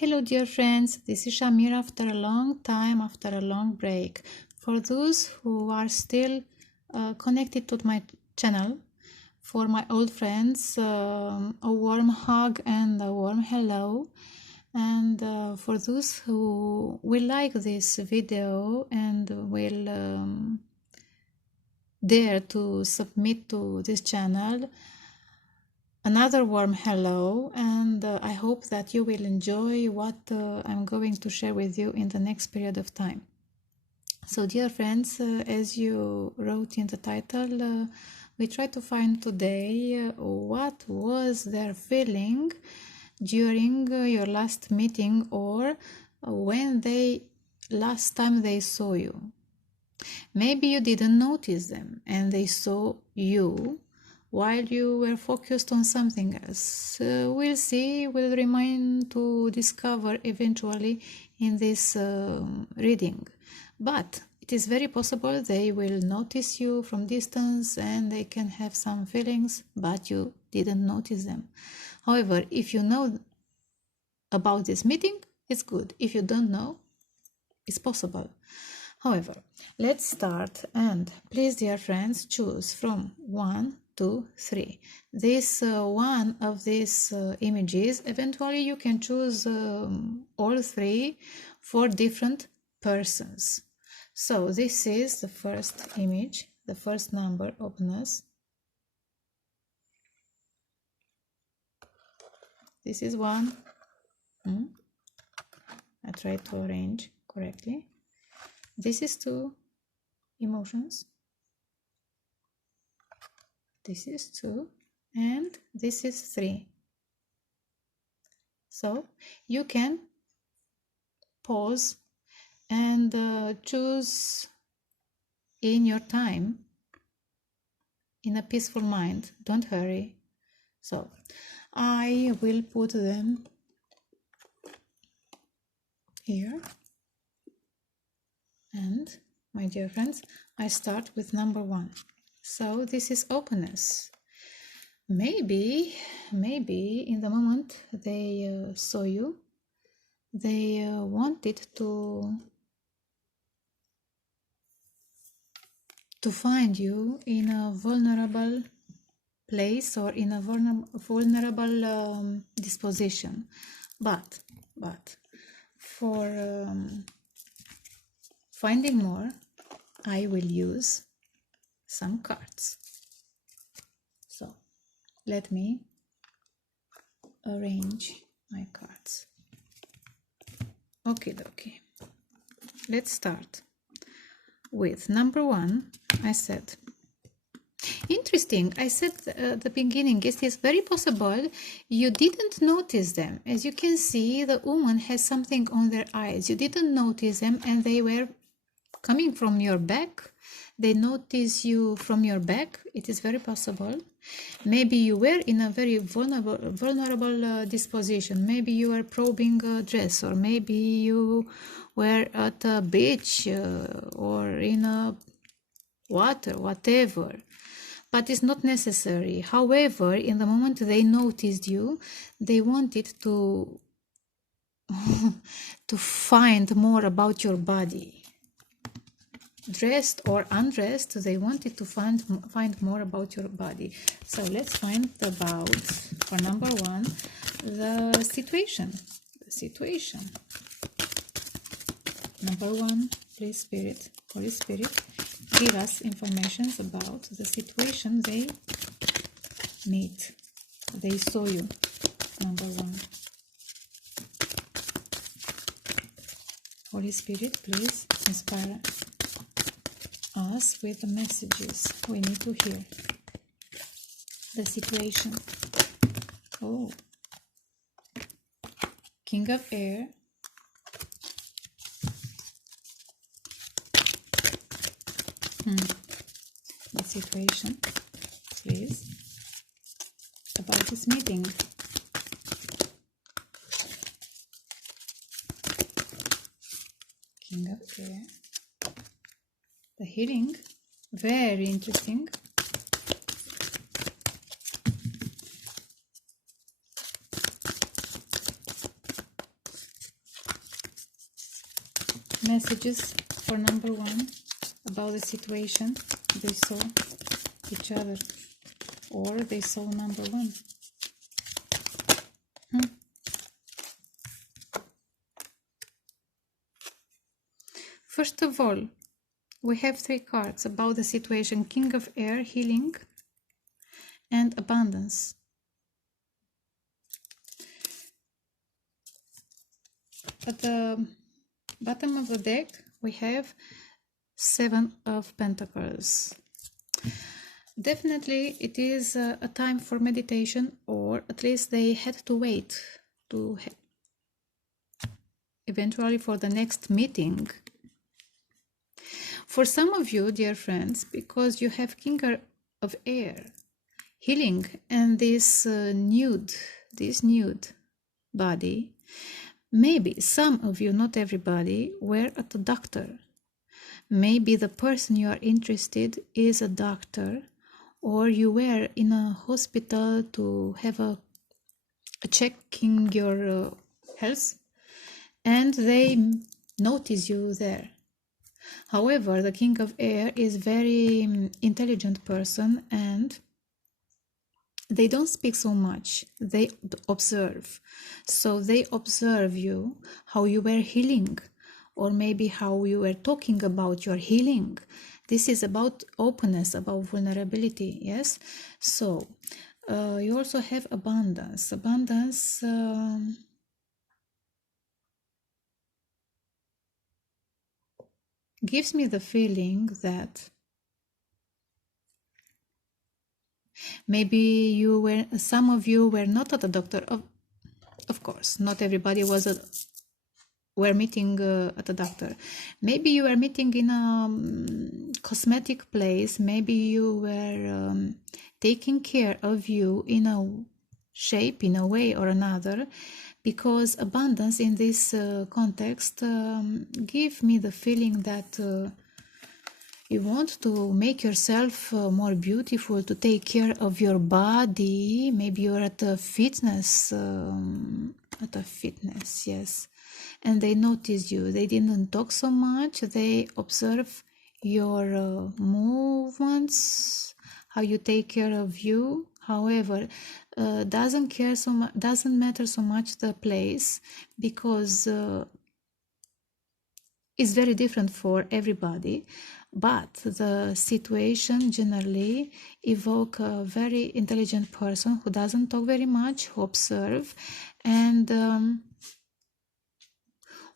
Hello dear friends, this is Shamir after a long time, after a long break. For those who are still connected to my channel, for my old friends, a warm hug and a warm hello. And for those who will like this video and will dare to submit to this channel, another warm hello, and I hope that you will enjoy what I'm going to share with you in the next period of time. So dear friends, as you wrote in the title, we try to find today what was their feeling during your last meeting or when last time they saw you. Maybe you didn't notice them and they saw you while you were focused on something else. We'll see, we'll remain to discover eventually in this reading. But it is very possible they will notice you from distance and they can have some feelings, but you didn't notice them. However, if you know about this meeting, it's good. If you don't know, it's possible. However, let's start, and please, dear friends, choose from 1, 2, 3. This one of these images, eventually you can choose all three for different persons. So this is the first image, the first number, openness. This is 1. I tried to arrange correctly. This is 2, emotions. This is 2, and this is 3. So you can pause and choose in your time, in a peaceful mind. Don't hurry. So I will put them here. And my dear friends, I start with number 1. So this is openness. Maybe in the moment they saw you, they wanted to find you in a vulnerable place or in a vulnerable disposition. But for finding more, I will use some cards. So let me arrange my cards. Okay. Let's start with number 1. I said, interesting. I said at the beginning, it is very possible you didn't notice them. As you can see, the woman has something on their eyes. You didn't notice them and they were coming from your back. They notice you from your back. It is very possible. Maybe you were in a very vulnerable disposition. Maybe you were probing a dress, or maybe you were at a beach or in a water, whatever. But it's not necessary. However, in the moment they noticed you, they wanted to to find more about your body. Dressed or undressed, they wanted to find more about your body. So let's find about, for number 1, the situation. Number 1, please, Spirit, Holy Spirit, give us information about the situation they meet. They saw you. Number 1. Holy Spirit, please inspire us with the messages we need to hear. The situation. Oh. King of Air. The situation, please, about this meeting. King of Air. The healing, very interesting. messages for number one about the situation they saw each other, or they saw number one. First of all, we have three cards about the situation: King of Air, healing, and abundance. At the bottom of the deck, we have Seven of Pentacles. Definitely it is a time for meditation, or at least they had to wait to eventually for the next meeting. For some of you, dear friends, because you have King of Air, healing, and this nude body, maybe some of you, not everybody, were at a doctor. Maybe the person you are interested is a doctor, or you were in a hospital to have a checking your health, and they notice you there. However, the King of Air is very intelligent person, and they don't speak so much, they observe. So they observe you, how you were healing, or maybe how you were talking about your healing. This is about openness, about vulnerability, yes? So you also have abundance. Abundance gives me the feeling that maybe you were, some of you were not at a doctor. Of course, not everybody were meeting at a doctor. Maybe you were meeting in a cosmetic place. Maybe you were taking care of you in a shape, in a way or another, because abundance in this context give me the feeling that you want to make yourself more beautiful, to take care of your body. Maybe you're at a fitness, yes. And they notice you. They didn't talk so much. They observe your movements, how you take care of you. However, doesn't matter so much the place, because it's very different for everybody. But the situation generally evoke a very intelligent person who doesn't talk very much, who observe, and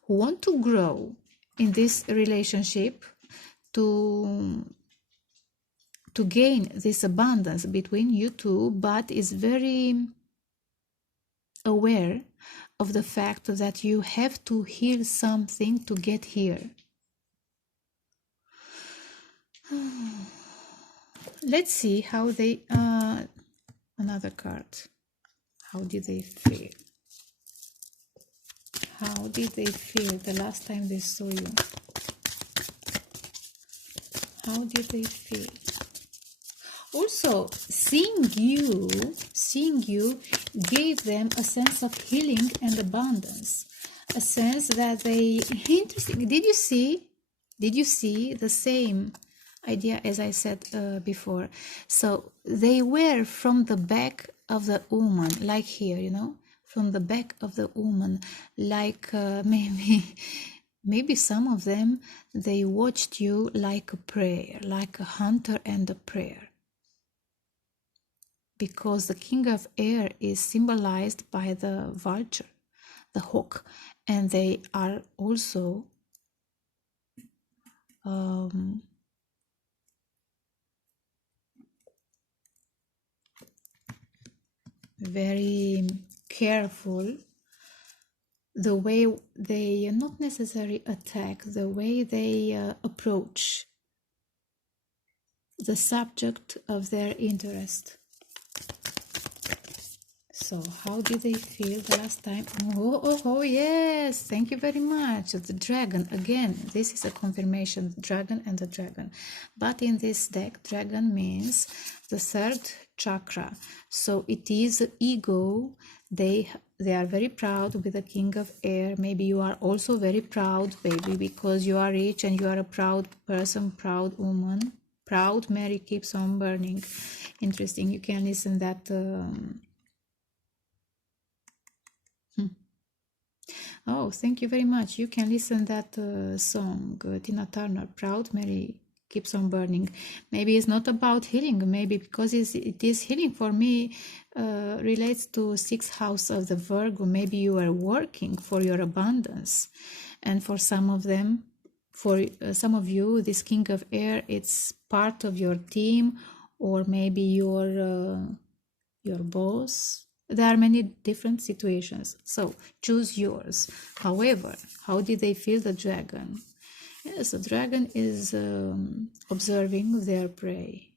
who want to grow in this relationship, to gain this abundance between you two, but is very aware of the fact that you have to heal something to get here. Let's see how they another card. How did they feel? How did they feel the last time they saw you? How did they feel? Also, seeing you gave them a sense of healing and abundance, a sense that they interesting. Did you see the same idea as I said before? So they were from the back of the woman, like here, you know, from the back of the woman, like maybe some of them, they watched you like a prayer, like a hunter and a prayer. Because the King of Air is symbolized by the vulture, the hawk, and they are also very careful, the way they not necessarily attack, the way they approach the subject of their interest. So how did they feel the last time? Oh, yes, thank you very much. The dragon, again, this is a confirmation, dragon and the dragon. But in this deck, dragon means the third chakra. So it is ego. They are very proud with the King of Air. Maybe you are also very proud, baby, because you are rich and you are a proud person, proud woman. Proud Mary keeps on burning. Interesting. You can listen that. Oh, thank you very much. You can listen that song, Tina Turner, Proud Mary Keeps on Burning. Maybe it's not about healing. Maybe because it is healing for me, relates to sixth house of the Virgo. Maybe you are working for your abundance. And for some of them, for some of you, this King of Air, it's part of your team, or maybe your boss. There are many different situations, so choose yours. However, how did they feel the dragon? Yes, the dragon is observing their prey.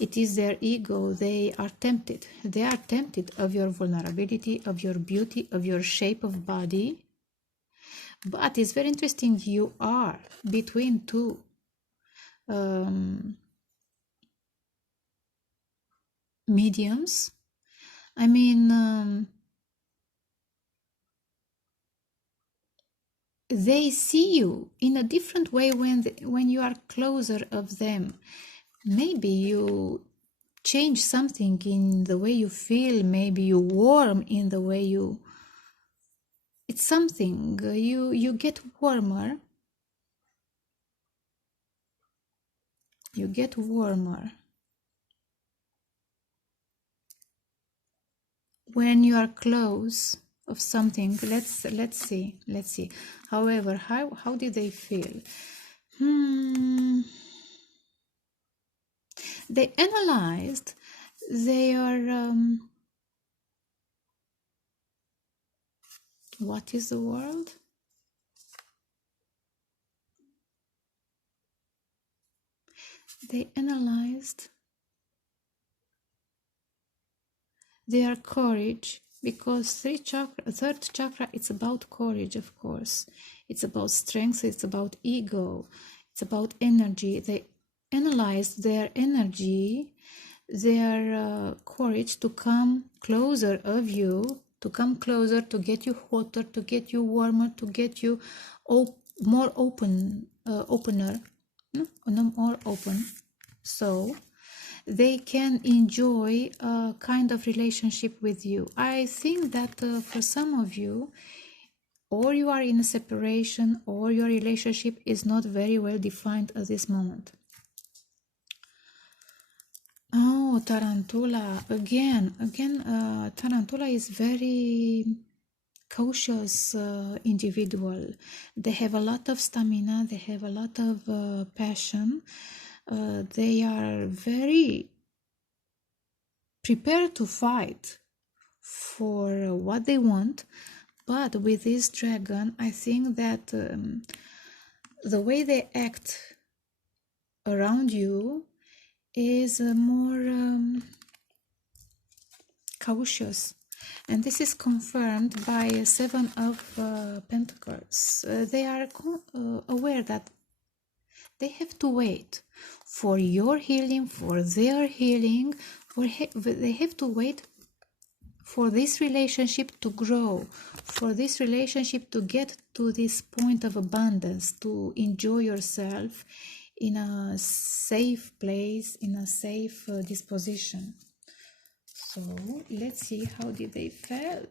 It is their ego. They are tempted. They are tempted of your vulnerability, of your beauty, of your shape of body. But it's very interesting. You are between two mediums. I mean, they see you in a different way when you are closer of them. Maybe you change something in the way you feel. Maybe you warm in the way you. It's something. You get warmer. You get warmer when you are close of something. Let's see. However, how did they feel? They analyzed their what is the word? They analyzed their courage, because third chakra, it's about courage, of course. It's about strength, it's about ego, it's about energy. They analyzed their energy, their courage to come closer of you, to come closer, to get you hotter, to get you warmer, to get you more opener, more open, so they can enjoy a kind of relationship with you. I think that for some of you, or you are in a separation, or your relationship is not very well defined at this moment. Oh, Tarantula, again, Tarantula is very cautious individual. They have a lot of stamina, they have a lot of passion. They are very prepared to fight for what they want. But with this dragon, I think that the way they act around you is more cautious. And this is confirmed by Seven of Pentacles. They are aware that they have to wait for your healing, for their healing, they have to wait for this relationship to grow, for this relationship to get to this point of abundance, to enjoy yourself in a safe place, in a safe disposition. So let's see, how did they felt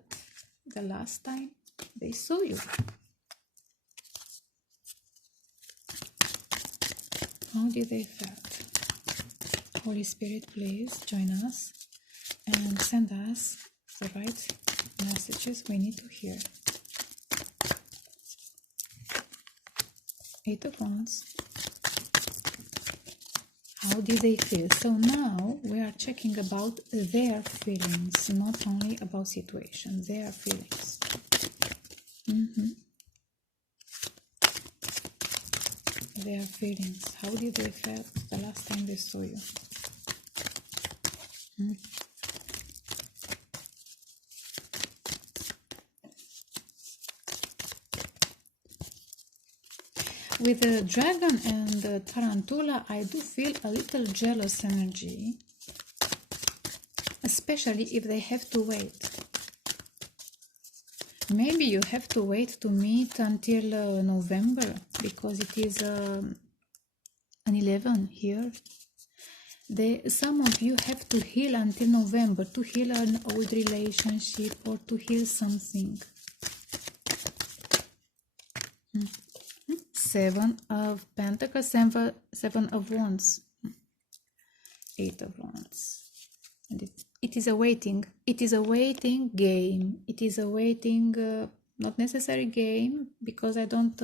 the last time they saw you? How did they felt? Holy Spirit, please join us and send us the right messages we need to hear. Eight of Wands. How did they feel? So now we are checking about their feelings, not only about situation, their feelings. Their feelings. How did they feel the last time they saw you? With the dragon and the tarantula, I do feel a little jealous energy. especially if they have to wait. Maybe you have to wait to meet until November, because it is an 11 here. Some of you have to heal until November, to heal an old relationship or to heal something. 7 of Pentacles, 7 of Wands, 8 of Wands. And it is a waiting. It is a waiting game. It is a waiting, not necessary game, because I don't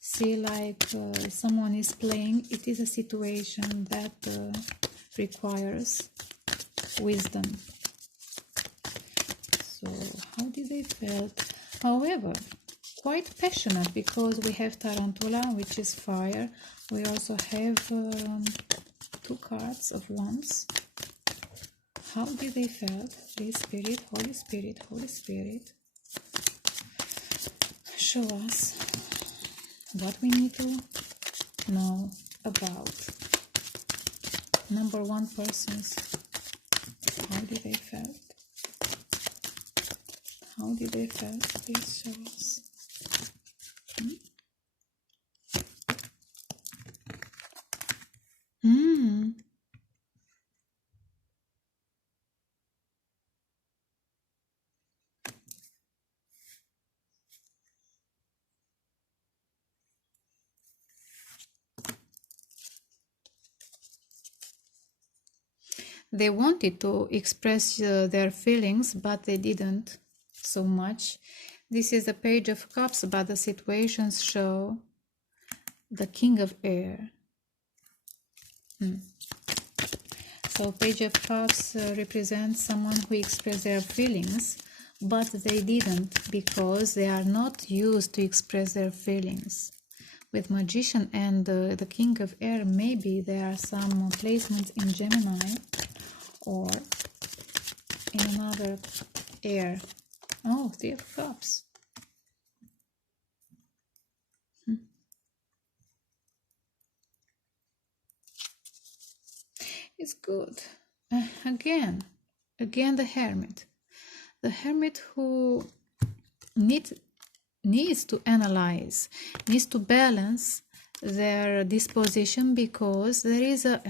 see like someone is playing. It is a situation that requires wisdom. So how did they felt? However, quite passionate, because we have Tarantula, which is fire. We also have 2 cards of Wands. How did they felt? Holy Spirit, Holy Spirit, Holy Spirit. Show us what we need to know about number 1 persons. How did they felt? How did they felt? Please show us. They wanted to express their feelings, but they didn't so much. This is the Page of Cups, but the situations show the King of Air. So Page of Cups represents someone who expressed their feelings, but they didn't, because they are not used to express their feelings. With Magician and the King of Air, maybe there are some placements in Gemini or in another air. Oh, 3 of Cups. It's good. Again the Hermit. The Hermit who needs to analyze, needs to balance their disposition, because there is a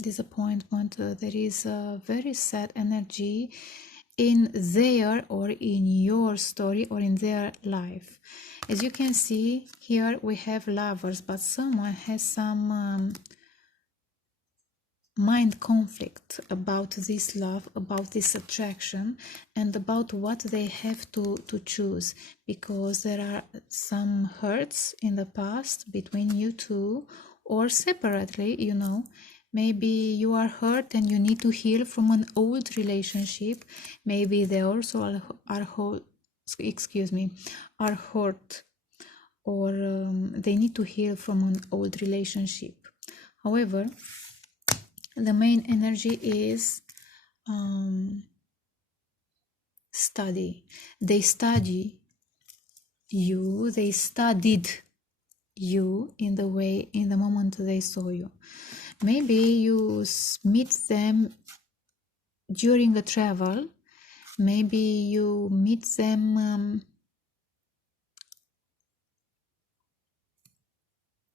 disappointment, there is a very sad energy in their or in your story or in their life. As you can see here, we have Lovers, but someone has some mind conflict about this love, about this attraction, and about what they have to choose, because there are some hurts in the past between you two, or separately, you know. Maybe you are hurt and you need to heal from an old relationship. Maybe they also are hurt, or they need to heal from an old relationship. However, the main energy is study. They study you, they studied you in the moment they saw you. Maybe you meet them during a travel. Maybe you meet them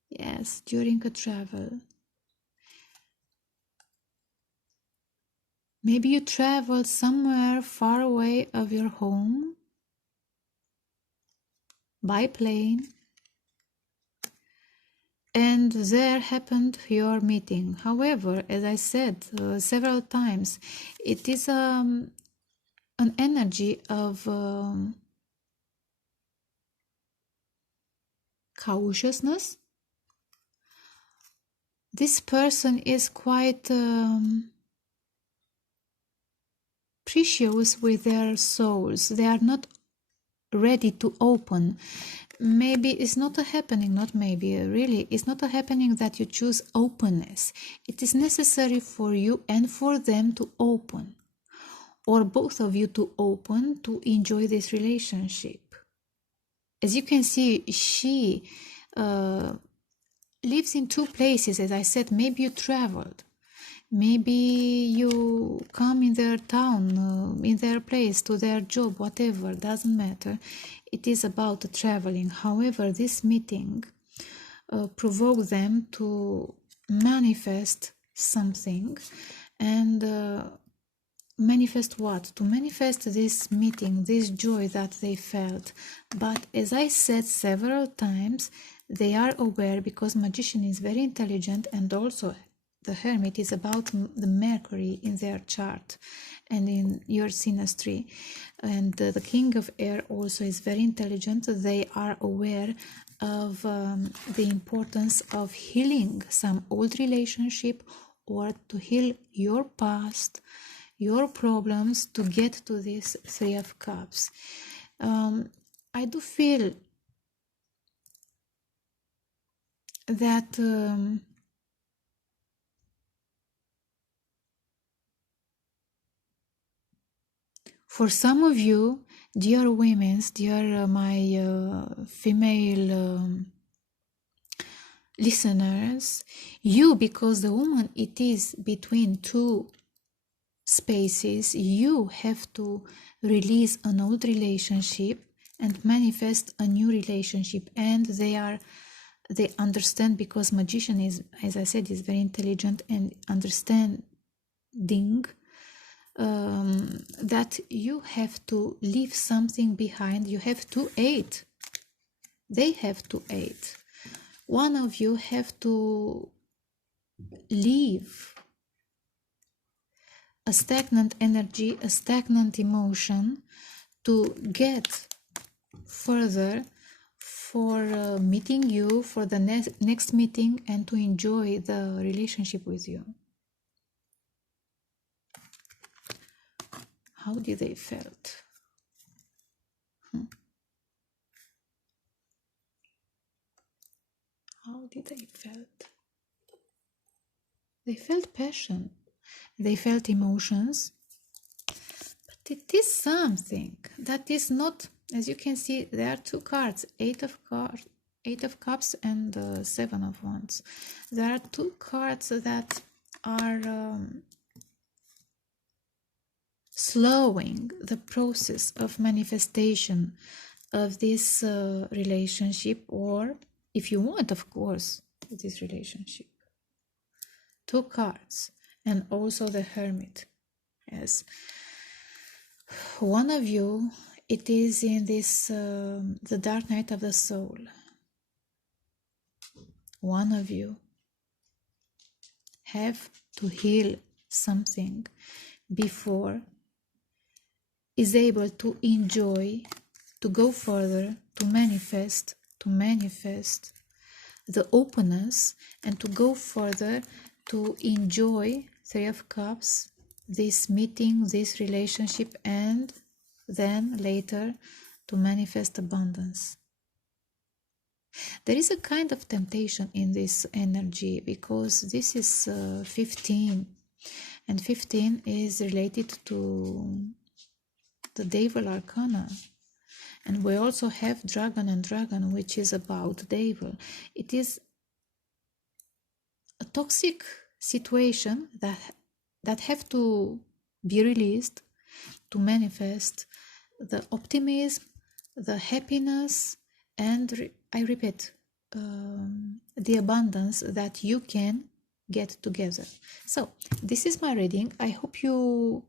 yes, during a travel. Maybe you travel somewhere far away of your home by plane, and there happened your meeting. However, as I said several times, it is an energy of cautiousness. This person is quite precious with their souls. They are not ready to open. Maybe it's not a happening, not maybe, really, it's not a happening that you choose openness. It is necessary for you and for them to open, or both of you to open, to enjoy this relationship. As you can see, she lives in 2 places. As I said, maybe you traveled. Maybe you come in their town, in their place, to their job, whatever, doesn't matter. It is about traveling. However, this meeting provoked them to manifest something. And manifest what? To manifest this meeting, this joy that they felt. But as I said several times, they are aware, because magician is very intelligent, and also the hermit is about the Mercury in their chart and in your synastry. And the king of air also is very intelligent. They are aware of the importance of healing some old relationship, or to heal your past, your problems, to get to this Three of Cups. I do feel that for some of you, dear women, dear my female listeners, you, because the woman, it is between two spaces, you have to release an old relationship and manifest a new relationship. And they understand, because magician is, as I said, is very intelligent and understanding, that you have to leave something behind. You have to aid. They have to aid. One of you have to leave a stagnant energy, a stagnant emotion, to get further for meeting you, for the next meeting, and to enjoy the relationship with you. How did they felt? How did they felt? They felt passion. They felt emotions. But it is something that is not, as you can see, there are two cards, Eight of Cups and Seven of Wands. There are two cards that are slowing the process of manifestation of this relationship, or if you want, of course, this relationship. Two cards, and also the Hermit. Yes, one of you, it is in this the dark night of the soul. One of you have to heal something before is able to enjoy, to go further, to manifest the openness, and to go further, to enjoy Three of Cups, this meeting, this relationship, and then later to manifest abundance. There is a kind of temptation in this energy, because this is 15, and 15 is related to the Devil Arcana. And we also have Dragon and Dragon, which is about Devil. It is a toxic situation that have to be released to manifest the optimism, the happiness, and I repeat, the abundance that you can get together. So this is my reading. I hope you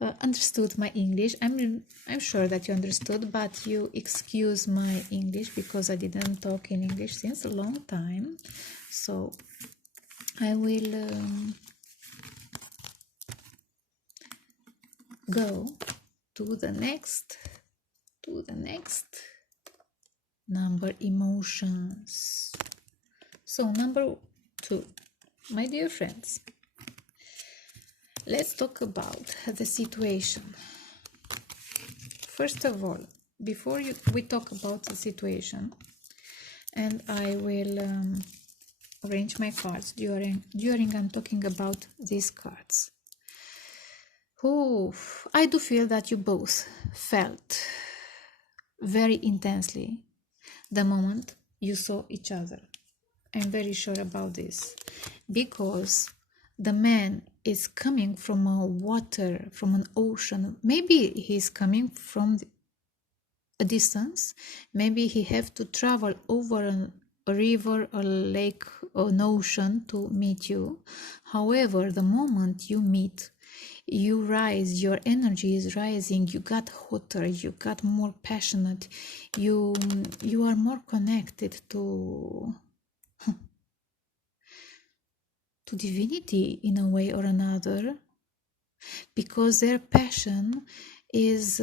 understood my English. I'm sure that you understood, but you excuse my English because I didn't talk in English since a long time. So I will go to the next number, emotions. So number 2, my dear friends, let's talk about the situation. First of all, before we talk about the situation, and I will arrange my cards during I'm talking about these cards. I do feel that you both felt very intensely the moment you saw each other. I'm very sure about this, because the man is coming from a water, from an ocean. Maybe he's coming from a distance. Maybe he have to travel over a river, a lake, an ocean to meet you. However, the moment you meet, you rise, your energy is rising, you got hotter, you got more passionate, you are more connected to divinity in a way or another, because their passion is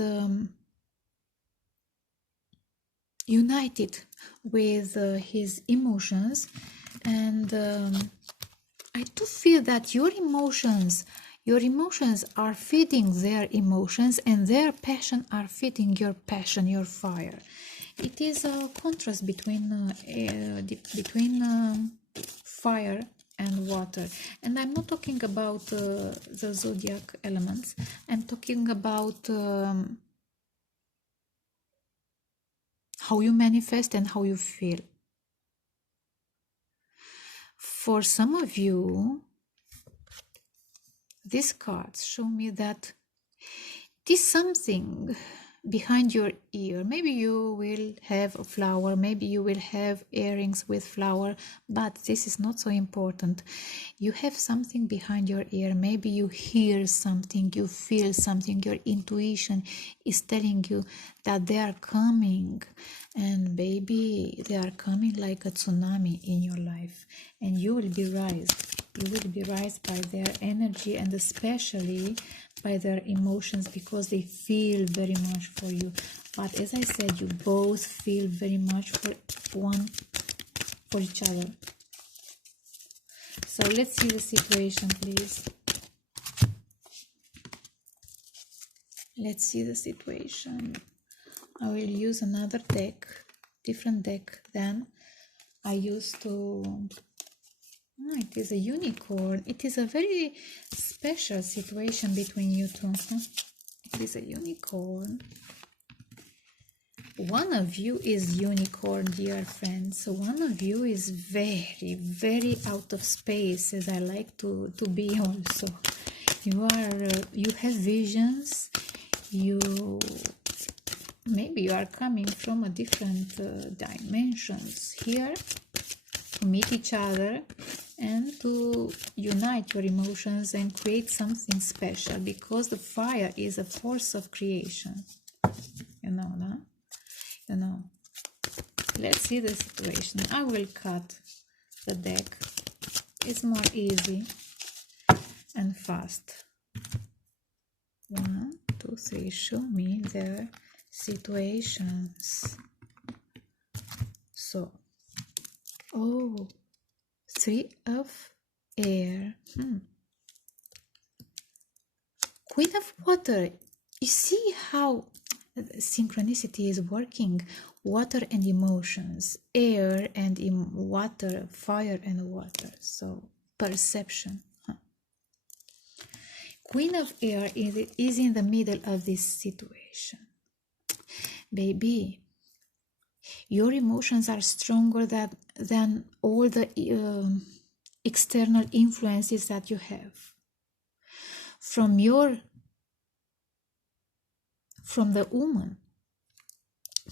united with his emotions. And I do feel that your emotions are feeding their emotions, and their passion are feeding your passion, your fire. It is a contrast between fire and water. And I'm not talking about the zodiac elements. I'm talking about how you manifest and how you feel. For some of you, these cards show me that there's something behind your ear. Maybe you will have a flower, maybe you will have earrings with flower, but this is not so important. You have something behind your ear. Maybe you hear something, you feel something, your intuition is telling you that they are coming. And baby, they are coming like a tsunami in your life, and you will be raised. You will be raised by their energy, and especially by their emotions, because they feel very much for you. But as I said, you both feel very much for each other. So let's see the situation, please. Let's see the situation. I will use another deck, different deck than I used to. It is a unicorn. It is a very special situation between you two. It is a unicorn. One of you is unicorn, dear friends. One of you is very, very out of space, as I like to be also. You have visions. Maybe you are coming from a different dimensions here to meet each other and to unite your emotions and create something special, because the fire is a force of creation. You know, no? You know. Let's see the situation. I will cut the deck. It's more easy and fast. 1, 2, 3. Show me their situations. So, 3 of air. Queen of water. You see how synchronicity is working. Water and emotions, air and water, fire and water. So perception. Queen of air is in the middle of this situation. Baby, your emotions are stronger than all the external influences that you have. From the woman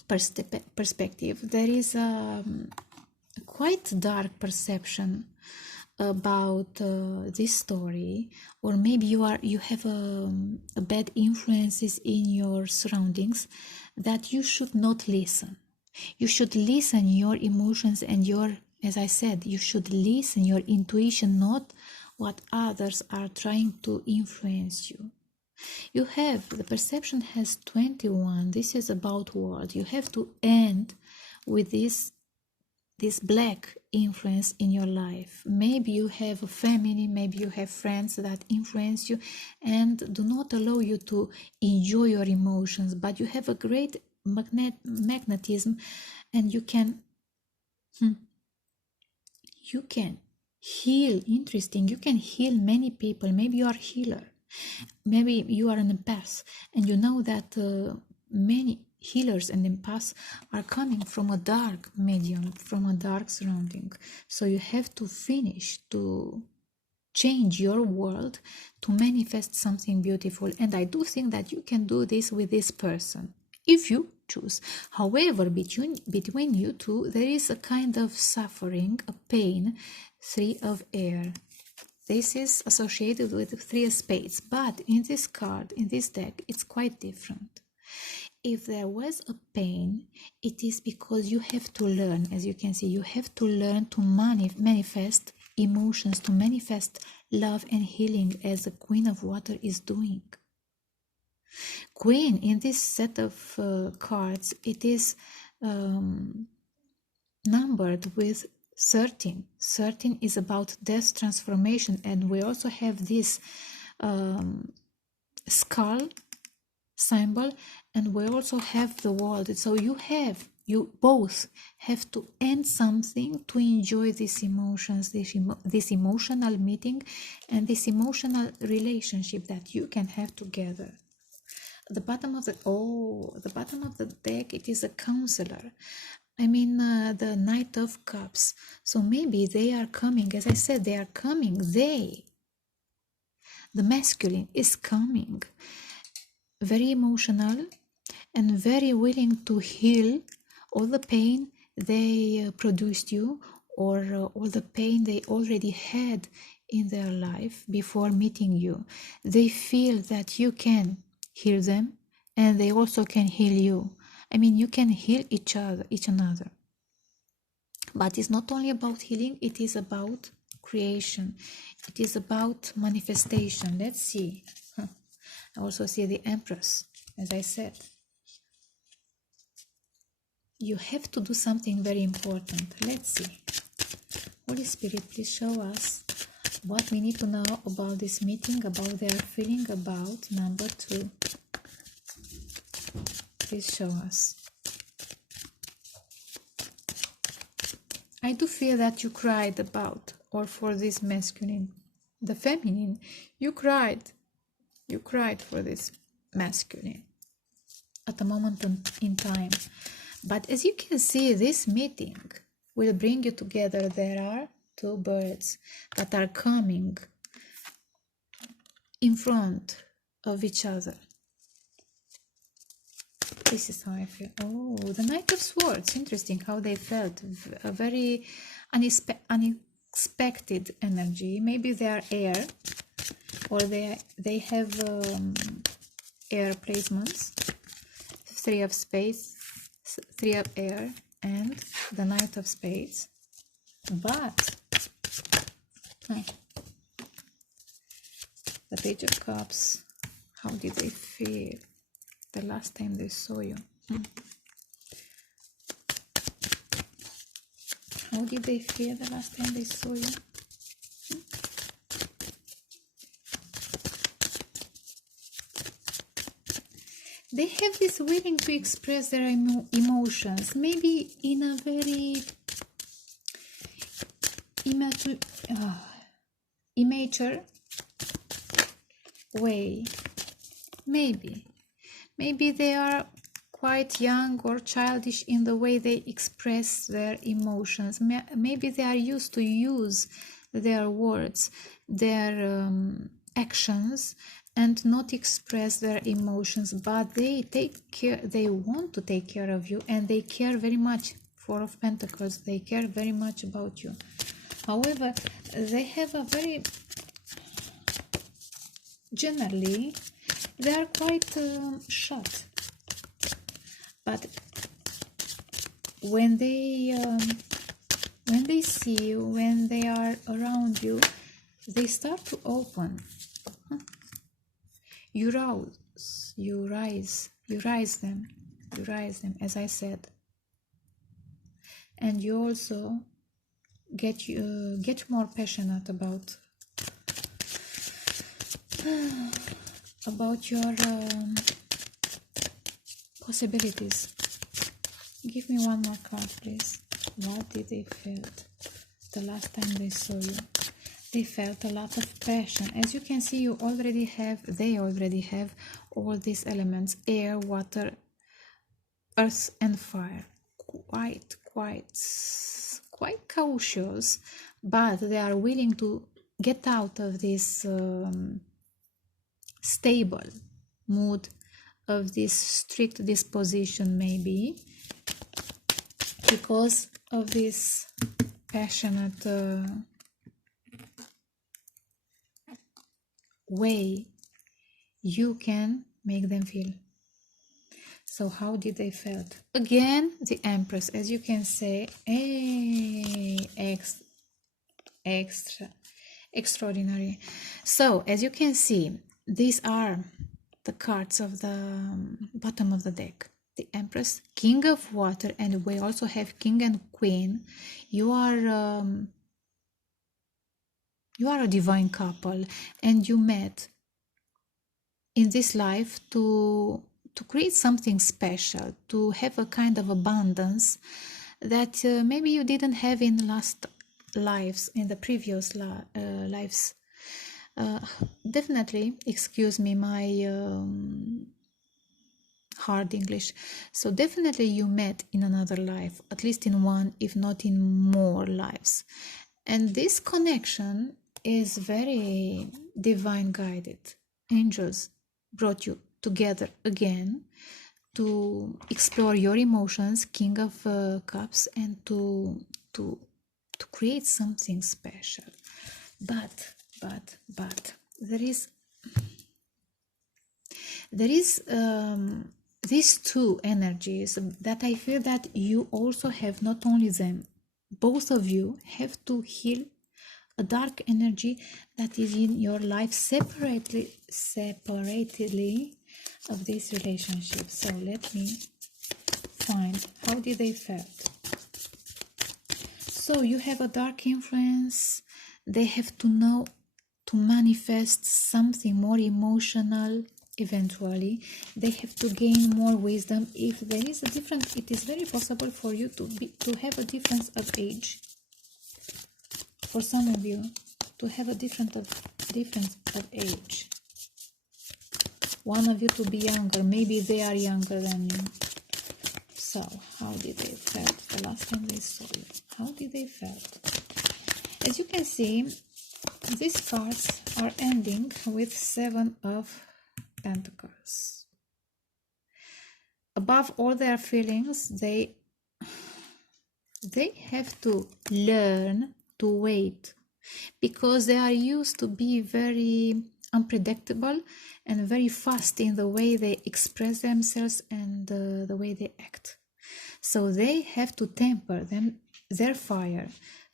perspective, there is a quite dark perception about this story, or maybe you have a bad influences in your surroundings that you should not listen. You should listen your emotions and as I said, you should listen your intuition, not what others are trying to influence you. You have, the perception has 21. This is about what you have to end with this black influence in your life. Maybe you have a family, maybe you have friends that influence you and do not allow you to enjoy your emotions, but you have a great magnetism, and you can heal. Interesting. You can heal many people. Maybe you are a healer. Maybe you are an empath, and you know that many healers and empaths are coming from a dark medium, from a dark surrounding. So you have to finish to change your world to manifest something beautiful. And I do think that you can do this with this person if you choose. However, between you two, there is a kind of suffering, a pain. 3 of air. This is associated with 3 of spades, but in this card, in this deck, it's quite different. If there was a pain, it is because you have to learn. As you can see, you have to learn to manifest emotions, to manifest love and healing, as the Queen of Water is doing. Queen, in this set of cards, it is numbered with 13. 13 is about death, transformation, and we also have this skull symbol, and we also have the world. So you both have to end something to enjoy these emotions, this emotional meeting and this emotional relationship that you can have together. The bottom of the deck, it is a counselor. I mean, the Knight of Cups. So maybe they are coming. As I said, they are coming. The masculine is coming. Very emotional and very willing to heal all the pain they produced you, or all the pain they already had in their life before meeting you. They feel that you can heal them, and they also can heal you. I mean, you can heal each another. But it's not only about healing, it is about creation. It is about manifestation. Let's see. I also see the Empress, as I said. You have to do something very important. Let's see. Holy Spirit, please show us what we need to know about this meeting, about their feeling about number 2. Please show us. I do feel that you cried about, or for this masculine. The feminine, you cried. You cried for this masculine at a moment in time. But as you can see, this meeting will bring you together. There are 2 birds that are coming in front of each other. This is how I feel. Oh, the Knight of Swords. Interesting how they felt. A very unexpected energy. Maybe they are air, or they have air placements. 3 of spades, 3 of air, and the Knight of Spades. But the Page of Cups, how did they feel the last time they saw you? How did they feel the last time they saw you? They have this willing to express their emotions, maybe in a very immature way. Maybe they are quite young or childish in the way they express their emotions. Maybe they are used to use their words, their actions, and not express their emotions, but they want to take care of you, and they care very much. 4 of Pentacles, they care very much about you. However, they have a very, generally, they are quite shut. But when they see you, when they are around you, they start to open. You rise them, as I said, and you also get more passionate about your possibilities. Give me one more card, please. What did they feel the last time they saw you? They felt a lot of passion. As you can see, they already have all these elements: air, water, earth, and fire. Quite cautious, but they are willing to get out of this stable mood, of this strict disposition, maybe because of this passionate way you can make them feel. So how did they felt? Again, the Empress, as you can say, extraordinary. So as you can see, these are the cards of the bottom of the deck. The Empress, King of Water, and we also have King and Queen. You are a divine couple, and you met in this life to create something special, to have a kind of abundance that maybe you didn't have in last lives, in the previous lives. Definitely, excuse me my hard English. So definitely you met in another life, at least in one, if not in more lives. And this connection is very divine guided. Angels brought you together again to explore your emotions, King of Cups, and to create something special. But there is these two energies that I feel that you also have, not only them, both of you have to heal a dark energy that is in your life separately of this relationship. So let me find how did they felt. So you have a dark influence. They have to know to manifest something more emotional. Eventually they have to gain more wisdom. If there is a difference, it is very possible for you to have a difference of age. For some of you, to have a difference of age. One of you to be younger, maybe they are younger than you. So how did they felt the last time they saw you? How did they felt? As you can see, these cards are ending with 7 of Pentacles. Above all their feelings, they have to learn to wait, because they are used to be very unpredictable and very fast in the way they express themselves and the way they act. So they have to temper their fire,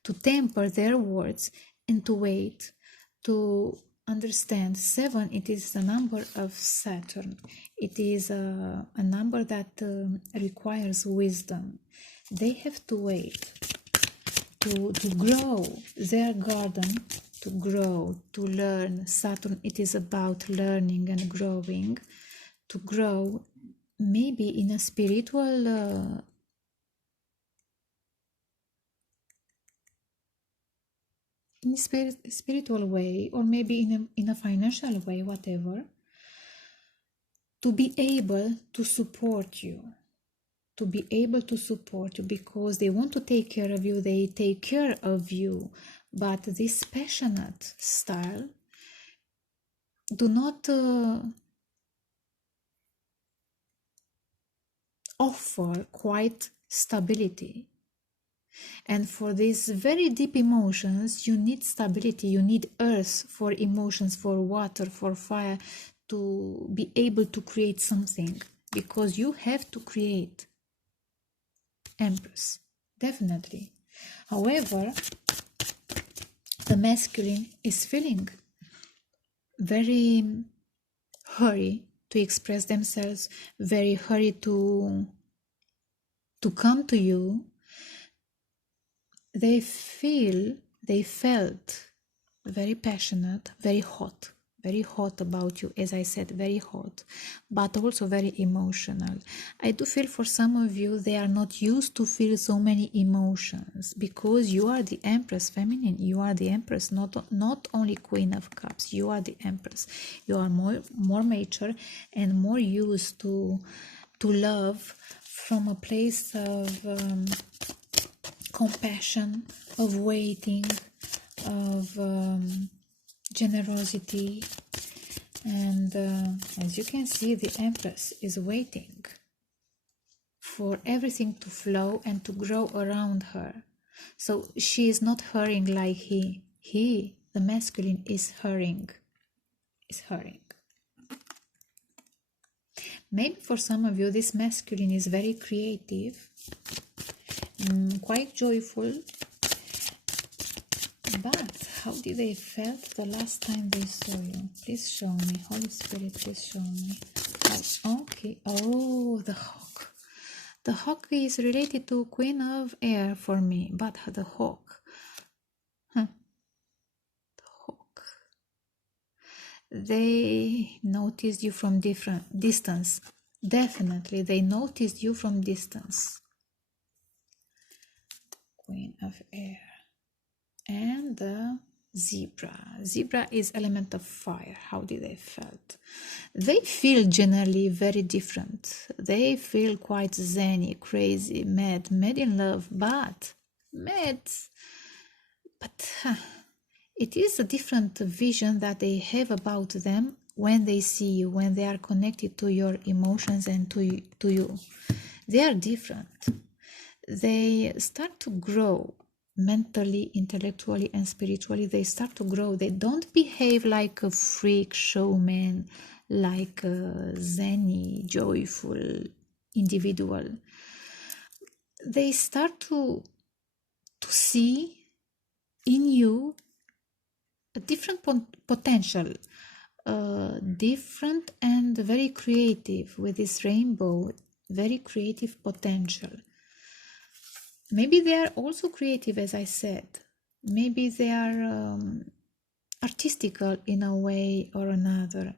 to temper their words, and to wait, to understand. 7, it is the number of Saturn. It is a number that requires wisdom. They have to wait to grow their garden, to grow, to learn. Saturn, it is about learning and growing, to grow maybe in a spiritual spiritual way, or maybe in a financial way, whatever, to be able to support you, because they want to take care of you, they take care of you. But this passionate style do not offer quite stability. And for these very deep emotions, you need stability, you need earth for emotions, for water, for fire, to be able to create something, because you have to create. Empress, definitely. However, the masculine is feeling very hurry to express themselves, very hurry to come to you. They felt very passionate, very hot about you, as I said, very hot, but also very emotional. I do feel for some of you, they are not used to feel so many emotions, because you are the Empress feminine, you are the Empress, not only Queen of Cups, you are the Empress. You are more mature and more used to love from a place of compassion, of waiting, of generosity, and as you can see, the Empress is waiting for everything to flow and to grow around her. So she is not hurrying like he, the masculine, is hurrying. Maybe for some of you, this masculine is very creative, quite joyful. But how did they felt the last time they saw you? Please show me. Holy Spirit, please show me. Oh, okay. Oh, the hawk. The hawk is related to Queen of Air for me. But the hawk. The hawk. They noticed you from different distance. Definitely, they noticed you from distance. Queen of Air. And the zebra. Zebra is element of fire. How did they felt? They feel generally very different. They feel quite zany, crazy, mad in love, but it is a different vision that they have about them when they see you, when they are connected to your emotions and to you. They are different. They start to grow mentally, intellectually, and spiritually. They start to grow. They don't behave like a freak showman, like a zany, joyful individual. They start to see in you a different potential, different and very creative, with this rainbow, very creative potential. Maybe they are also creative, as I said. Maybe they are artistical in a way or another.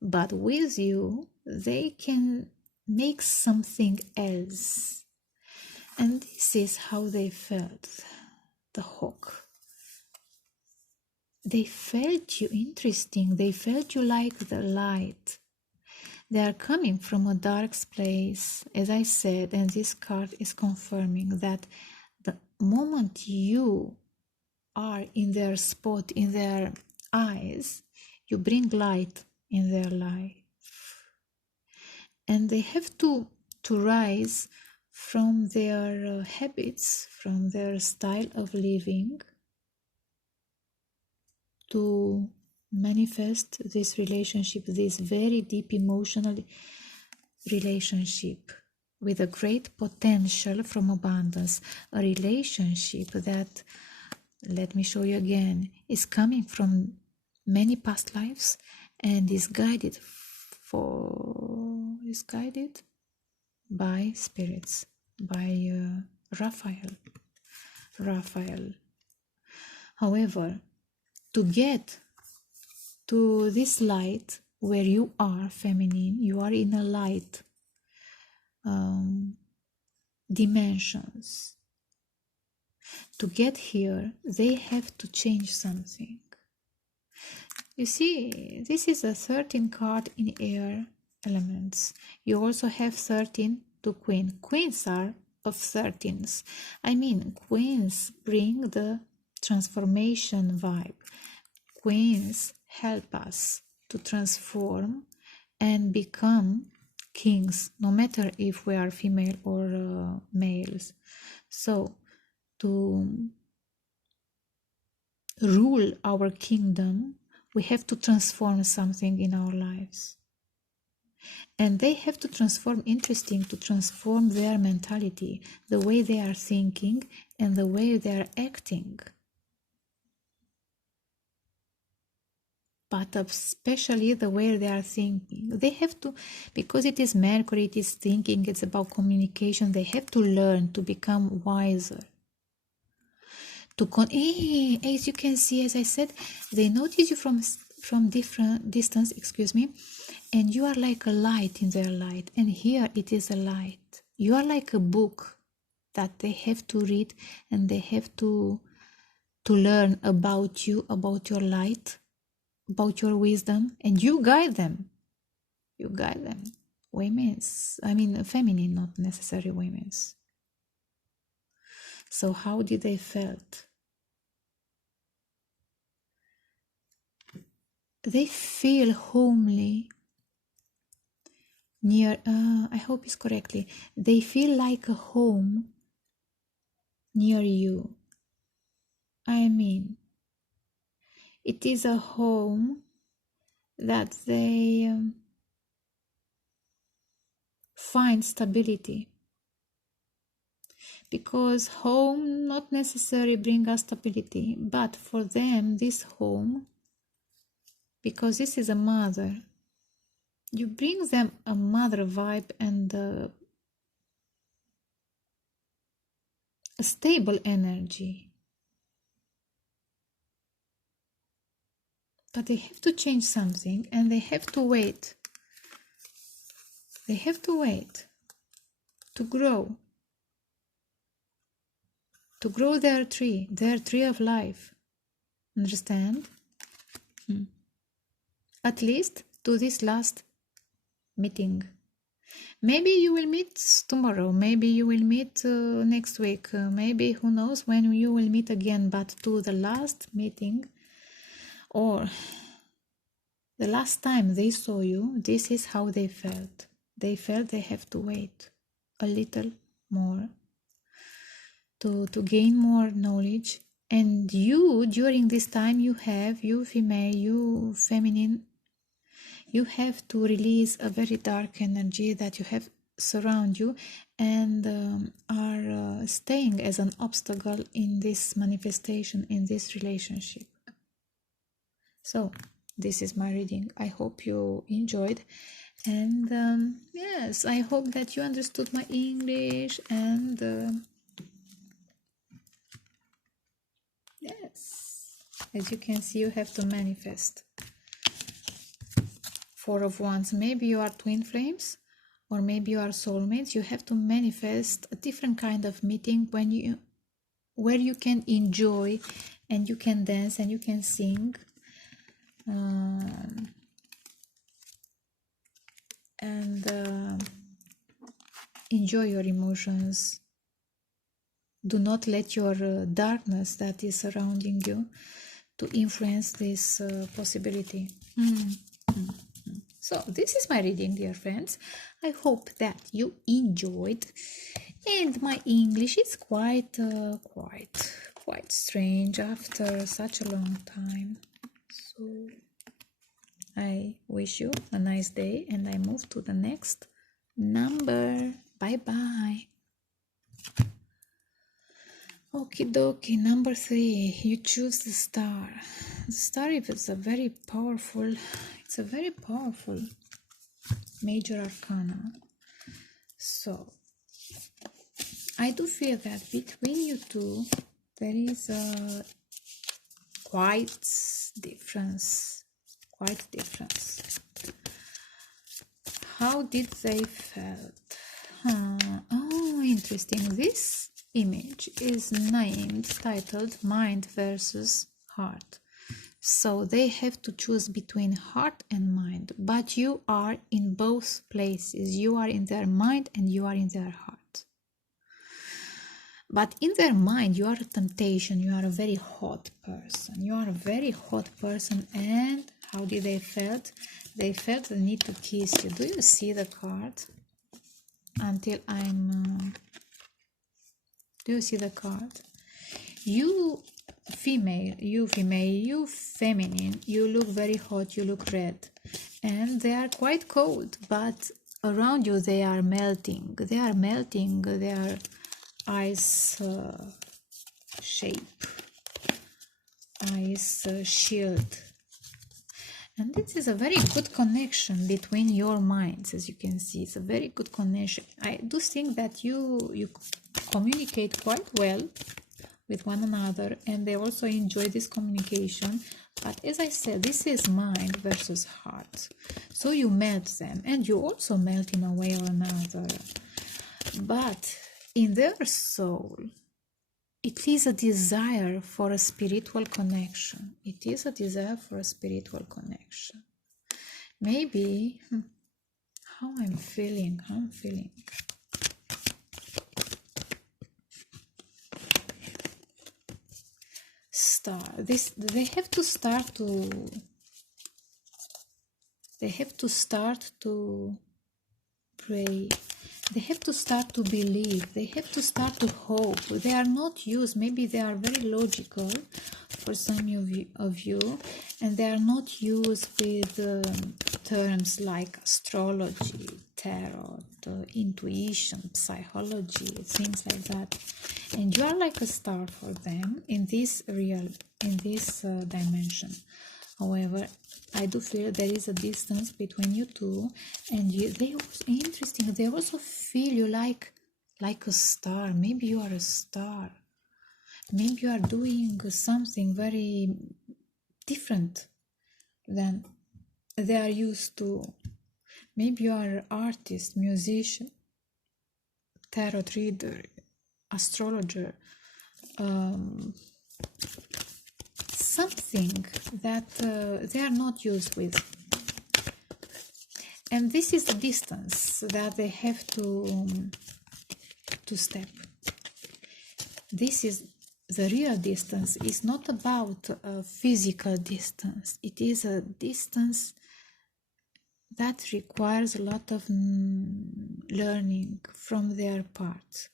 But with you, they can make something else. And this is how they felt, the hawk. They felt you interesting. They felt you like the light. They are coming from a dark place, as I said, and this card is confirming that the moment you are in their spot, in their eyes, you bring light in their life. And they have to rise from their habits, from their style of living, to manifest this relationship, this very deep emotional relationship with a great potential from abundance, a relationship that, let me show you again, is coming from many past lives and is guided by spirits, by Raphael. However, to get to this light where you are feminine, you are in a light dimensions. To get here, they have to change something. You see, this is a 13 card in air elements. You also have 13 to queen. Queens are of 13s. I mean, queens bring the transformation vibe. Queens help us to transform and become kings, no matter if we are female or males. So, to rule our kingdom, we have to transform something in our lives. And they have to transform their mentality, the way they are thinking and the way they are acting. But especially the way they are thinking. They have to, because it is Mercury, it is thinking, it's about communication, they have to learn to become wiser. As you can see, as I said, they notice you from different distance, and you are like a light in their light, and here it is a light. You are like a book that they have to read, and they have to learn about you, about your light, about your wisdom, and you guide them. Women's, feminine, not necessarily women's. So how did they felt? they feel homely near, I hope it's correctly, they feel like a home near you. I mean, it is a home that they find stability, because home not necessarily bring us stability, but for them this home, because this is a mother, you bring them a mother vibe and a stable energy. But they have to change something, and they have to wait. They have to wait to grow their tree of life. Understand? At least to this last meeting. Maybe you will meet tomorrow, maybe you will meet next week, maybe who knows when you will meet again, but to the last meeting or the last time they saw you, this is how they felt. They felt they have to wait a little more to gain more knowledge. And you, during this time, you female, you feminine, you have to release a very dark energy that you have surround you and are staying as an obstacle in this manifestation, in this relationship. So this is my reading. I hope you enjoyed, and yes, I hope that you understood my English, and yes, as you can see, you have to manifest. Four of Wands. Maybe you are twin flames, or maybe you are soulmates. You have to manifest a different kind of meeting where you can enjoy and you can dance and you can sing, and enjoy your emotions. Do not let your darkness that is surrounding you to influence this possibility. So this is my reading, dear friends. I hope that you enjoyed, and my English is quite strange after such a long time. So I wish you a nice day, and I move to the next number. Bye bye. Okie dokie, number 3. You choose the star. The star is a very powerful. It's a very powerful major arcana. So I do feel that between you two there is a quite difference. How did they felt? Oh, interesting. This image is titled Mind versus Heart. So they have to choose between heart and mind, but you are in both places. You are in their mind and you are in their heart. But in their mind, you are a temptation. You are a very hot person. And how did they felt? They felt the need to kiss you. Do you see the card? Do you see the card? You female, you feminine, you look very hot, you look red, and they are quite cold, but around you they are melting, their ice shape, ice shield. And this is a very good connection between your minds. As you can see, it's a very good connection. I do think that you communicate quite well with one another, and they also enjoy this communication. But as I said, this is mind versus heart. So you melt them, and you also melt in a way or another. But in their soul, it is a desire for a spiritual connection. Maybe, how I'm feeling. They have to start to They have to start to pray. They have to start to believe. They have to start to hope. They are not used. Maybe they are very logical for some of you, and they are not used with terms like astrology, tarot, intuition, psychology, things like that. And you are like a star for them in this dimension. However, I do feel there is a distance between you two, and they also interesting. They also feel you like a star. Maybe you are a star. Maybe you are doing something very different than they are used to. Maybe you are an artist, musician, tarot reader, astrologer, something that they are not used with. And this is the distance that they have to step. This is the real distance. It's not about a physical distance. It is a distance that requires a lot of learning from their part.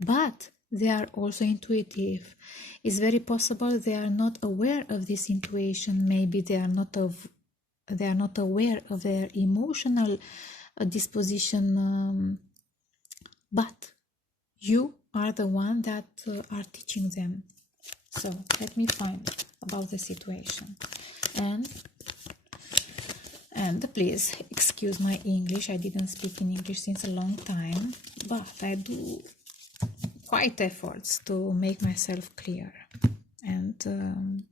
But they are also intuitive. It's very possible they are not aware of this intuition. Maybe they are not aware of their emotional disposition. But you are the one that are teaching them. So let me find about the situation. And please excuse my English. I didn't speak in English since a long time, but I do quite efforts to make myself clear and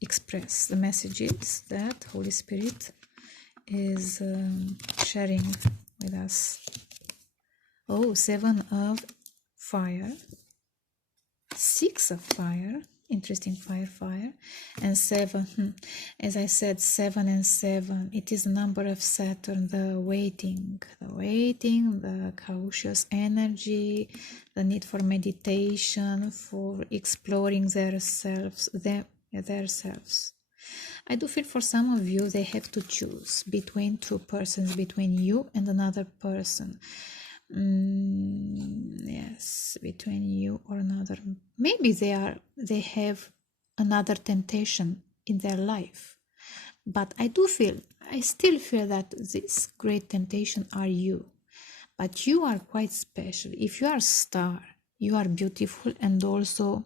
express the messages that Holy Spirit is sharing with us. Oh, 7 of fire, 6 of fire, interesting, fire, and 7, as I said, 7 and 7, it is the number of Saturn, the waiting, the cautious energy, the need for meditation, for exploring themselves. I do feel for some of you, they have to choose between two persons, between you and another person. Yes, between you or another. Maybe they have another temptation in their life, but I still feel that this great temptation are you. But you are quite special. If you are a star, you are beautiful and also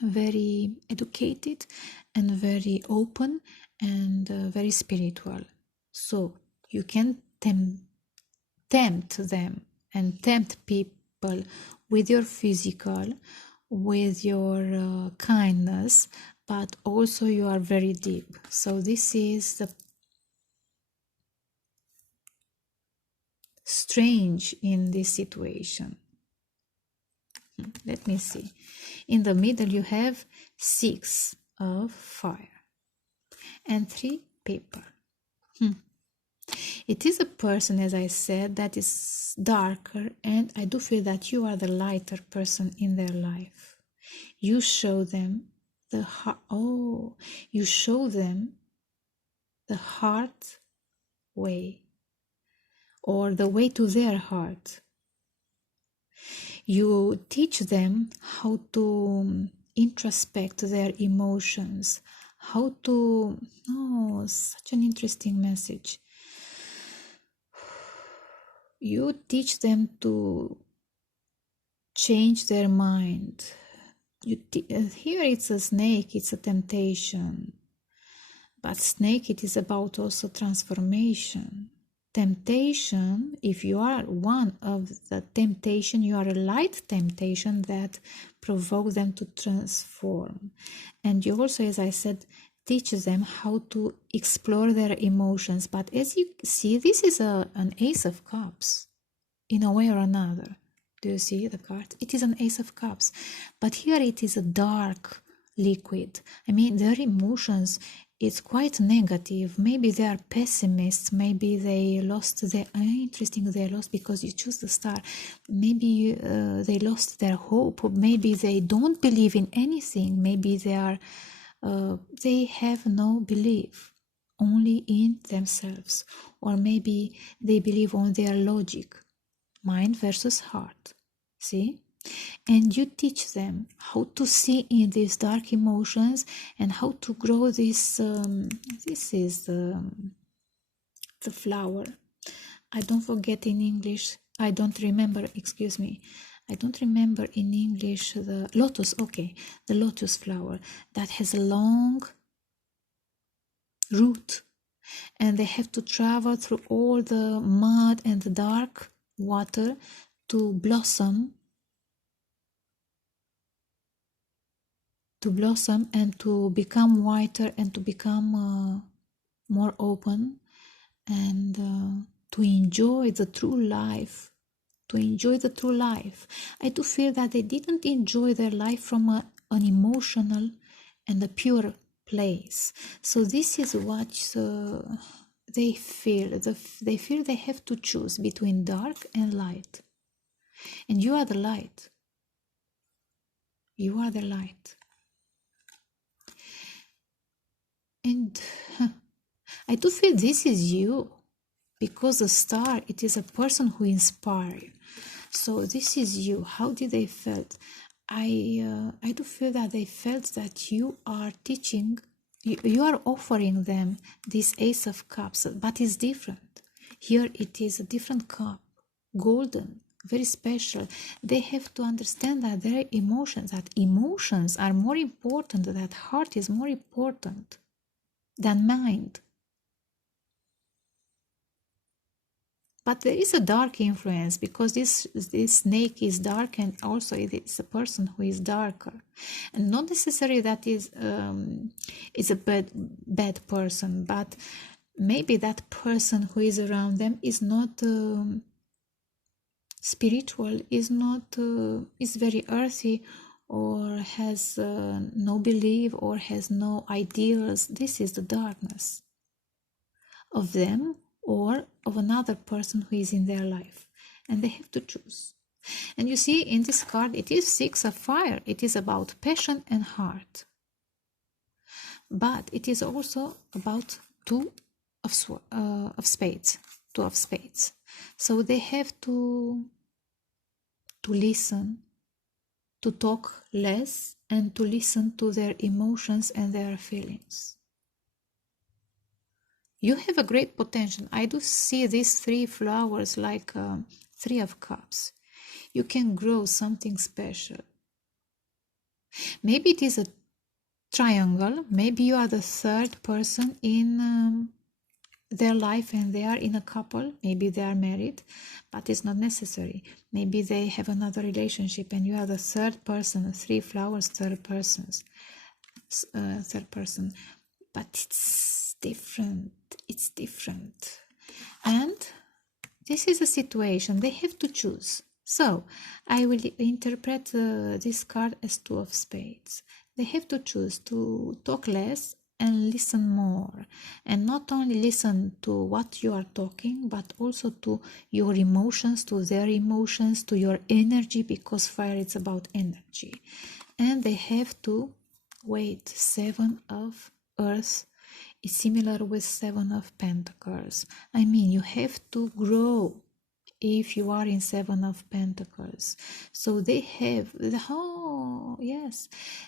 very educated and very open and very spiritual. So you can tempt them and tempt people with your physical, with your kindness, but also you are very deep. So this is the strange in this situation. Let me see. In the middle you have 6 of fire and 3 paper. It is a person, as I said, that is darker, and I do feel that you are the lighter person in their life. You show them the heart way, or the way to their heart. You teach them how to introspect their emotions, how to, such an interesting message. You teach them to change their mind. Here it's a snake, it's a temptation. But snake, it is about also transformation. Temptation, if you are one of the temptation, you are a light temptation that provokes them to transform. And you also, as I said, teach them how to explore their emotions. But as you see, this is an Ace of Cups in a way or another. Do you see the card? It is an Ace of Cups. But here it is a dark liquid. I mean, their emotions, it's quite negative. Maybe they are pessimists. Maybe they lost their... Interesting, they lost because you choose the star. Maybe they lost their hope. Maybe they don't believe in anything. Maybe they are they have no belief only in themselves, or maybe they believe on their logic, mind versus heart. See? And you teach them how to see in these dark emotions and how to grow this. This is the flower. I don't forget in English. I don't remember, excuse me. I don't remember in English the lotus, okay, the lotus flower that has a long root, and they have to travel through all the mud and the dark water to blossom and to become whiter and to become more open and to enjoy the true life. I do feel that they didn't enjoy their life from an emotional and a pure place. So this is what they feel. They feel they have to choose between dark and light. And you are the light. You are the light. And I do feel this is you, because the star, it is a person who inspires you. So this is you. How did they felt? I do feel that they felt that you are teaching, you are offering them this Ace of Cups, but it's different. Here it is a different cup, golden, very special. They have to understand that their emotions are more important, that heart is more important than mind. But there is a dark influence, because this snake is dark, and also it is a person who is darker, and not necessarily that is a bad person, but maybe that person who is around them is not spiritual, is very earthy, or has no belief, or has no ideals. This is the darkness of them, or of another person who is in their life, and they have to choose. And you see, in this card, it is Six of Fire. It is about passion and heart, but it is also about Two of Spades. So they have to listen, to talk less, and to listen to their emotions and their feelings. You have a great potential. I do see these three flowers like Three of Cups. You can grow something special. Maybe it is a triangle. Maybe you are the third person in their life, and they are in a couple. Maybe they are married, but it's not necessary. Maybe they have another relationship, and you are the third person. Three flowers, third person. But it's different. And this is a situation they have to choose. So I will interpret this card as Two of Spades. They have to choose to talk less and listen more, and not only listen to what you are talking, but also to your emotions, to their emotions, to your energy, because fire is about energy. And they have to wait. Seven of Earth is similar with Seven of Pentacles. I mean, you have to grow if you are in Seven of Pentacles. So they have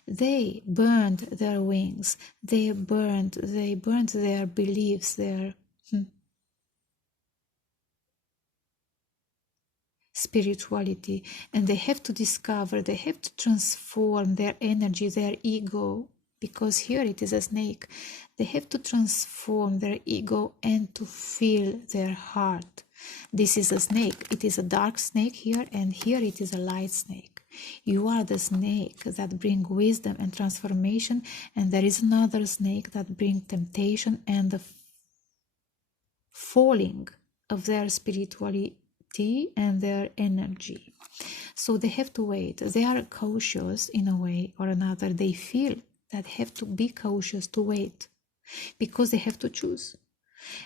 they burned their wings, they burned their beliefs, their spirituality, and they have to discover, they have to transform their energy, their ego, because here it is a snake. They have to transform their ego and to feel their heart. This is a snake. It is a dark snake here, and here it is a light snake. You are the snake that brings wisdom and transformation, and there is another snake that brings temptation and the falling of their spirituality and their energy. So they have to wait. They are cautious in a way or another. They feel that have to be cautious to wait, because they have to choose.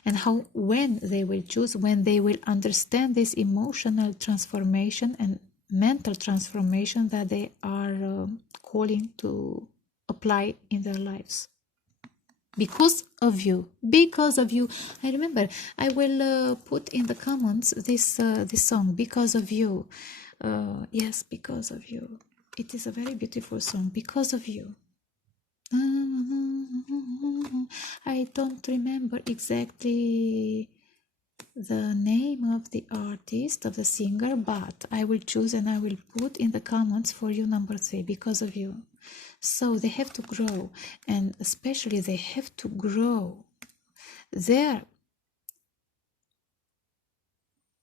And when they will choose, when they will understand this emotional transformation and mental transformation that they are calling to a apply in their lives. Because of you, because of you. I remember, I will put in the comments this song, Because of You. Yes, because of you. It is a very beautiful song, Because of You. I don't remember exactly the name of the artist, of the singer, but I will choose and I will put in the comments for you number 3, Because of You. So they have to grow, and especially they have to grow their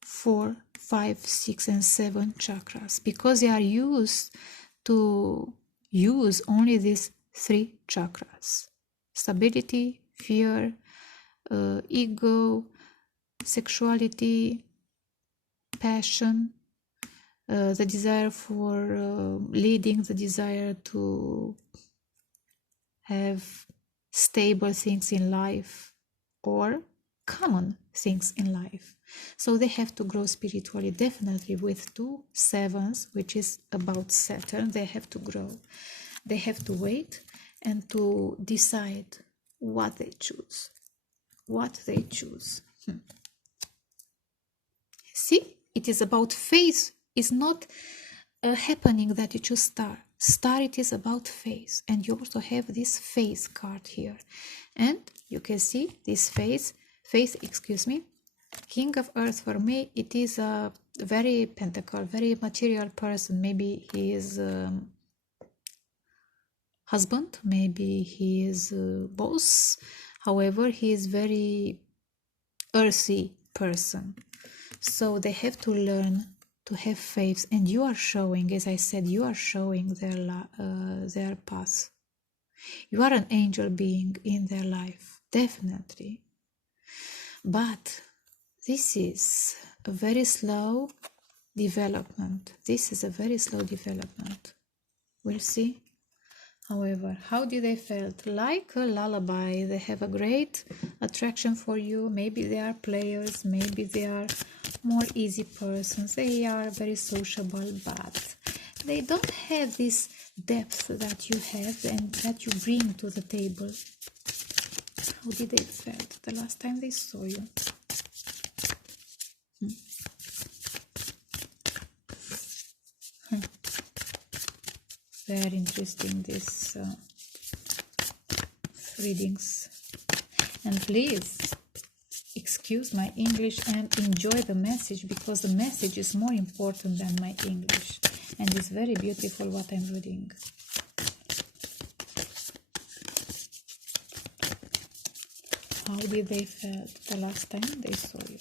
4, 5, 6 and 7 chakras, because they are used to use only these 3 chakras: stability, fear, ego, sexuality, passion, the desire for leading, the desire to have stable things in life or common things in life. So they have to grow spiritually, definitely with 2 sevens, which is about Saturn. They have to grow. They have to wait and to decide what they choose. What they choose. See, it is about faith. It's not a happening that you choose star. Star, it is about faith. And you also have this faith card here. And you can see this faith, excuse me, King of Earth. For me, it is a very pentacle, very material person. Maybe he is husband, maybe he is boss. However, he is very earthy person. So they have to learn to have faith, and you are showing, as I said, you are showing their path. You are an angel being in their life, definitely. But this is a very slow development. This is a very slow development. We'll see. However, how did they felt? Like a lullaby. They have a great attraction for you. Maybe they are players. Maybe they are more easy persons. They are very sociable, but they don't have this depth that you have and that you bring to the table. How did they felt the last time they saw you? Very interesting, these readings. And please excuse my English and enjoy the message, because the message is more important than my English. And it's very beautiful what I'm reading. How did they felt the last time they saw you?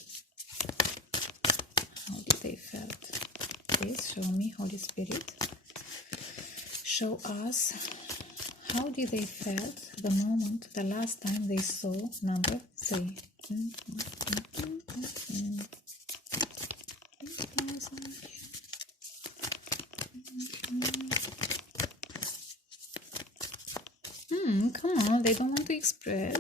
How did they felt? Please show me, Holy Spirit. Show us, how did they felt the moment, the last time they saw number 3. Come on, they don't want to express.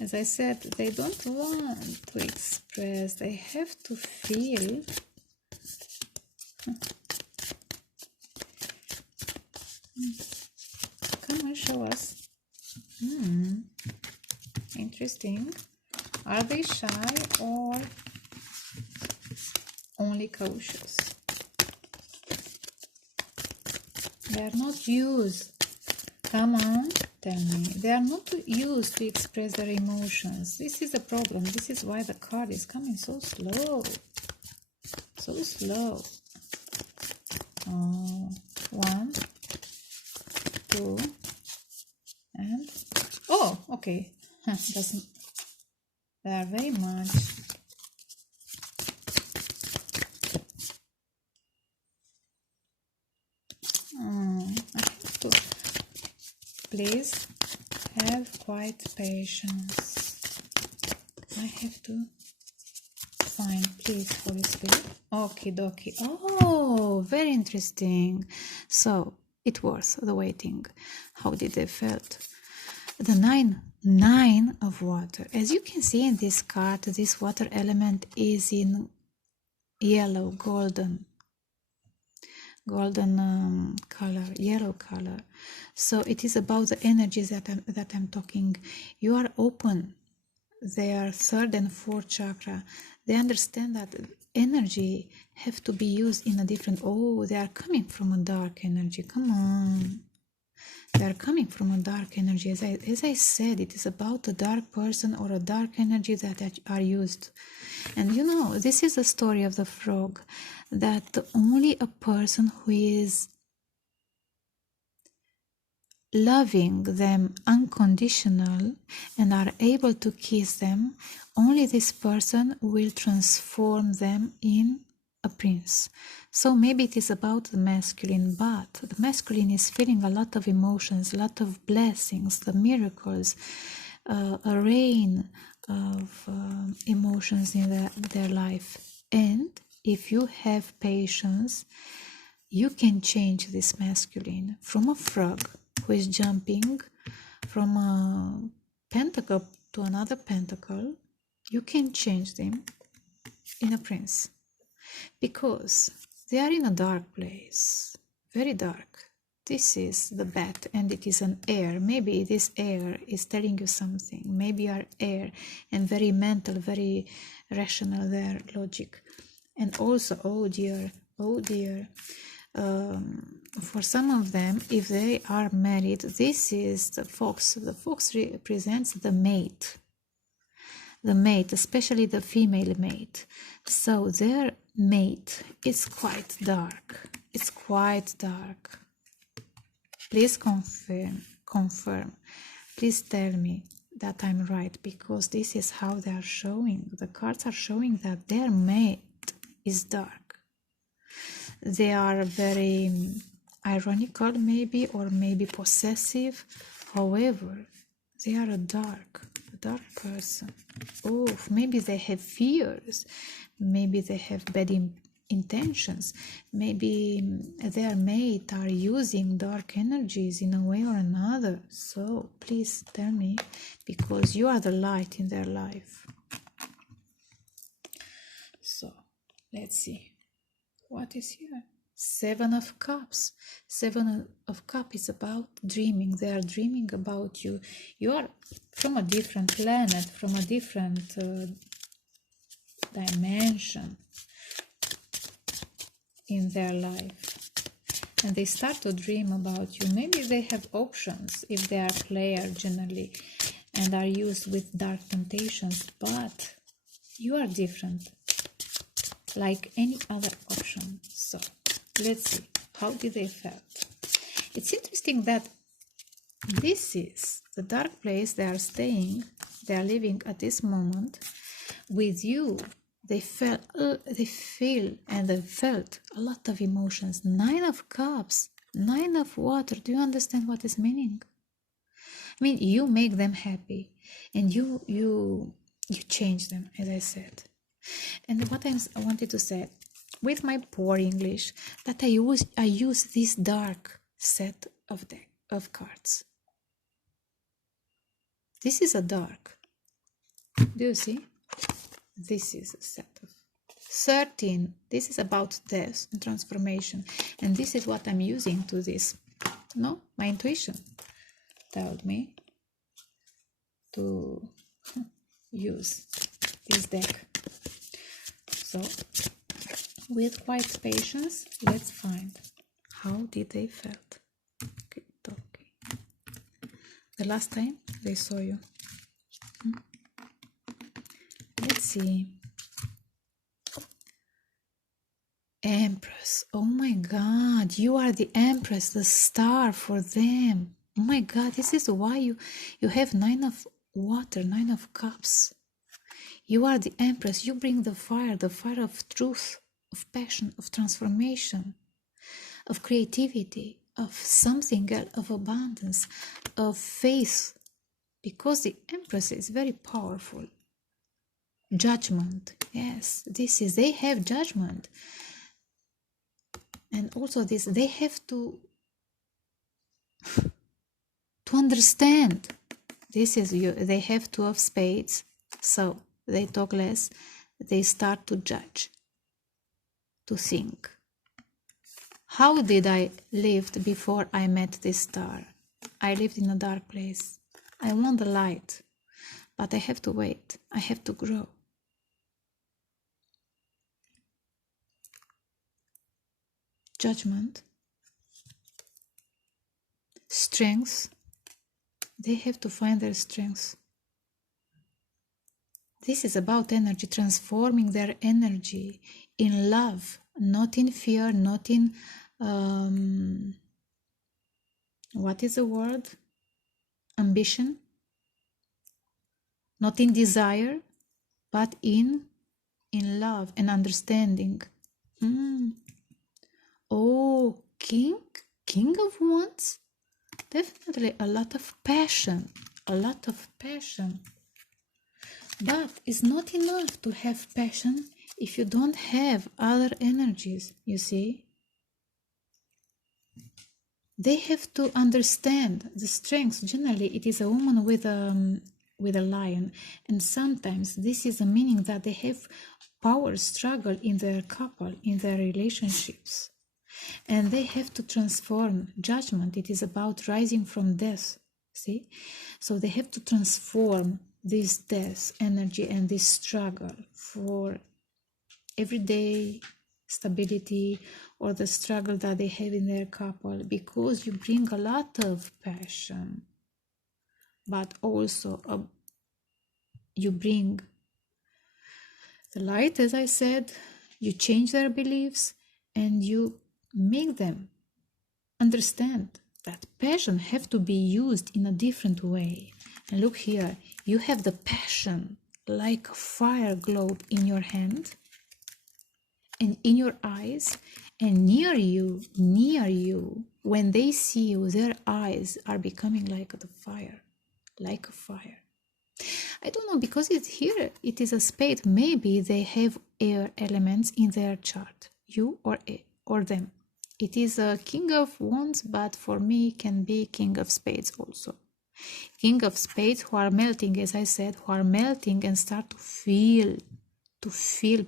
As I said, they don't want to express. They have to feel. Come on, show us. Interesting. Are they shy or only cautious? They are not used. Come on, tell me. They are not used to express their emotions. This is a problem. This is why the card is coming so slow. So slow. Oh, 1, 2, and oh, okay. Doesn't. They are very much. I have to. Please have quite patience. I have to find, please, Holy Spirit. Okie dokie. Oh, very interesting. So it was the waiting. How did they felt? The nine of water. As you can see in this card, this water element is in yellow, golden. golden color, yellow color. So it is about the energies that I'm talking. You are open. Their third and fourth chakra, they understand that energy have to be used in a different. Oh, they are coming from a dark energy. Come on, they are coming from a dark energy. As I said, it is about a dark person or a dark energy that are used. And you know, this is the story of the frog, that only a person who is loving them unconditional and are able to kiss them, only this person will transform them in a prince. So maybe it is about the masculine, but the masculine is feeling a lot of emotions, a lot of blessings, the miracles, a rain of emotions in their life. And if you have patience, you can change this masculine from a frog who is jumping from a pentacle to another pentacle. You can change them in a prince, because they are in a dark place, very dark. This is the bat, and it is an air. Maybe this air is telling you something. Maybe you are air and very mental, very rational, their logic. And also, oh dear, for some of them, if they are married, this is the fox. The fox represents the mate, especially the female mate. So their mate is quite dark. It's quite dark. Please confirm. Please tell me that I'm right, because this is how they are showing. The cards are showing that their mate is dark. They are very ironical, maybe, or maybe possessive. However, they are a dark person. Oh, maybe they have fears. Maybe they have bad intentions. Maybe their mate are using dark energies in a way or another. So please tell me, because you are the light in their life. So let's see. What is here? Seven of Cups. Seven of Cups is about dreaming. They are dreaming about you. You are from a different planet, from a different dimension in their life. And they start to dream about you. Maybe they have options if they are player generally and are used with dark temptations, but you are different, like any other option. So let's see, how did they felt? It's interesting that this is the dark place they are staying, they are living at this moment with you. They feel and they felt a lot of emotions. 9 of Cups, 9 of Water. Do you understand what is meaning? I mean, you make them happy, and you change them, as I said. And what I wanted to say, with my poor English, that I use this dark set of cards. This is a dark. Do you see? This is a set of 13. This is about death and transformation. And this is what I'm using to this. No, my intuition told me to use this deck. So, with quite patience, let's find how did they felt. Okay. The last time they saw you. Let's see. Empress. Oh my God, you are the Empress, the star for them. Oh my God, this is why you have 9 of Water, 9 of Cups. You are the Empress. You bring the fire of truth, of passion, of transformation, of creativity, of something else, of abundance, of faith, because the Empress is very powerful. Judgment. Yes, they have judgment. And also this, they have to understand. This is you. They have 2 of Spades, so they talk less. They start to judge, to think. How did I live before I met this star? I lived in a dark place. I want the light, but I have to wait. I have to grow. Judgment, strength, they have to find their strengths. This is about energy, transforming their energy in love, not in fear, not in, what is the word? Ambition, not in desire, but in love and understanding. Oh, king of wands? Definitely a lot of passion, a lot of passion. But it's not enough to have passion if you don't have other energies, you see. They have to understand the strengths. Generally, it is a woman with a lion, and sometimes this is a meaning that they have power struggle in their couple, in their relationships, and they have to transform. Judgment, it is about rising from death, see. So they have to transform this death energy and this struggle for everyday stability, or the struggle that they have in their couple, because you bring a lot of passion, but also you bring the light, as I said. You change their beliefs and you make them understand that passion have to be used in a different way. And look here, you have the passion like a fire globe in your hand and in your eyes, and near you, when they see you, their eyes are becoming like the fire, like a fire. I don't know, because it's here, it is a spade. Maybe they have air elements in their chart, you or them. It is a king of wands, but for me can be king of spades also. King of spades who are melting, as I said, who are melting and start to feel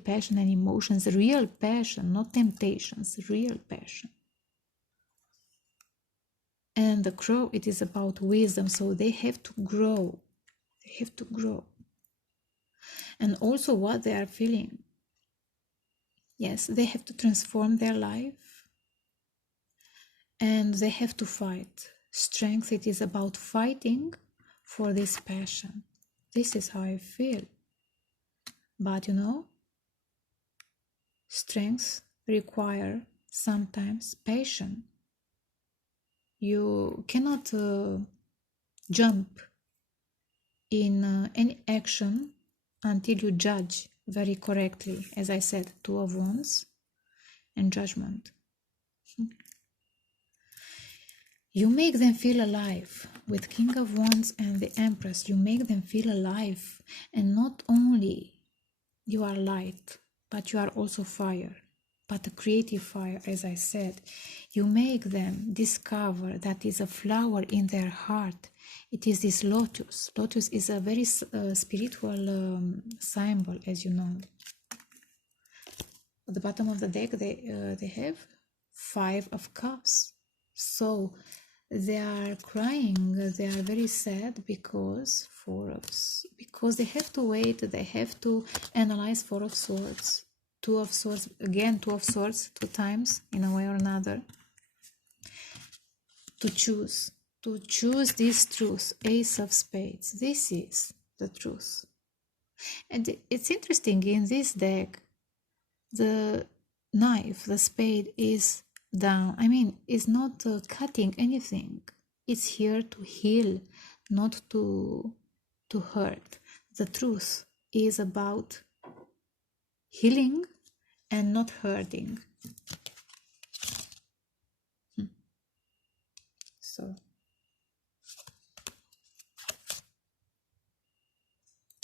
passion and emotions, real passion, not temptations, real passion. And the crow, it is about wisdom, so they have to grow. They have to grow. And also what they are feeling. Yes, they have to transform their life. And they have to fight. Strength, it is about fighting for this passion. This is how I feel. But you know, strengths require sometimes patience. You cannot jump in any action until you judge very correctly. As I said, Two of Wands and Judgment. You make them feel alive. With King of Wands and the Empress, you make them feel alive. And not only you are light, but you are also fire. But a creative fire, as I said. You make them discover that is a flower in their heart. It is this lotus. Lotus is a very spiritual symbol, as you know. At the bottom of the deck, they have 5 of Cups. So they are crying, they are very sad because they have to wait, they have to analyze 4 of Swords, 2 of Swords, again 2 of Swords, 2 times in a way or another, to choose this truth. Ace of Spades, this is the truth. And it's interesting, in this deck the knife, the spade, is down. I mean, it's not cutting anything. It's here to heal, not to hurt. The truth is about healing and not hurting. So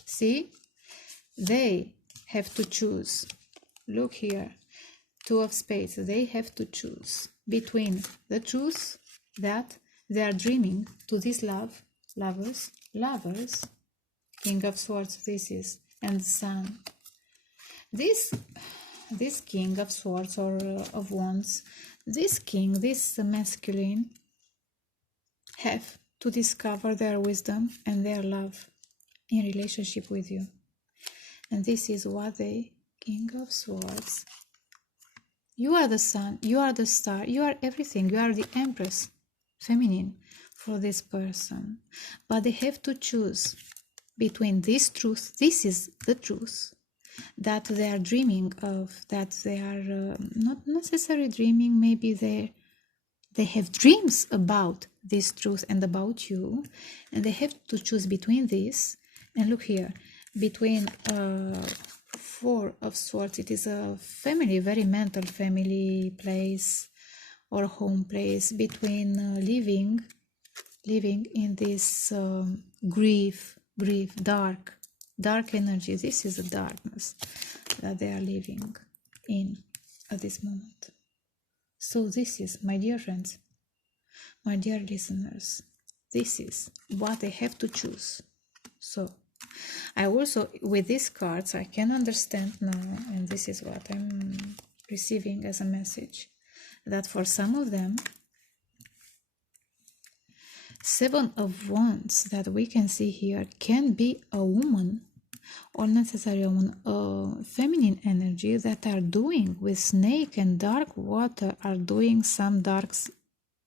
see, they have to choose. Look here, 2 of Spades. They have to choose between the truth that they are dreaming to this lovers, King of Swords, this is, and the Sun. This this King of Swords or of Wands, this king, this masculine, have to discover their wisdom and their love in relationship with you. And this is what the King of Swords. You are the sun, you are the star, you are everything, you are the Empress, feminine, for this person. But they have to choose between this truth, this is the truth, that they are dreaming of, that they are not necessarily dreaming, maybe they have dreams about this truth and about you, and they have to choose between this. And look here, between Four of Swords, it is a family, very mental family place or home place, between living in this grief, dark energy. This is the darkness that they are living in at this moment. So this is, my dear friends, my dear listeners, this is what they have to choose. So I also, with these cards, I can understand now, and this is what I'm receiving as a message, that for some of them, Seven of Wands that we can see here can be a woman, or necessarily a woman, feminine energy that are doing with snake and dark water, are doing some dark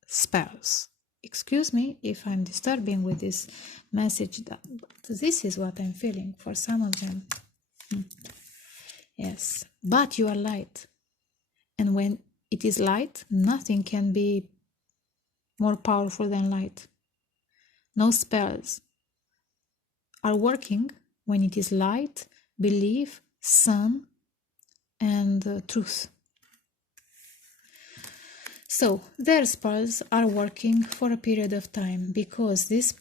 spells. Excuse me if I'm disturbing with this message, but this is what I'm feeling for some of them. Yes, but you are light, and when it is light, nothing can be more powerful than light. No spells are working when it is light, belief, sun, and truth. So their spells are working for a period of time, because this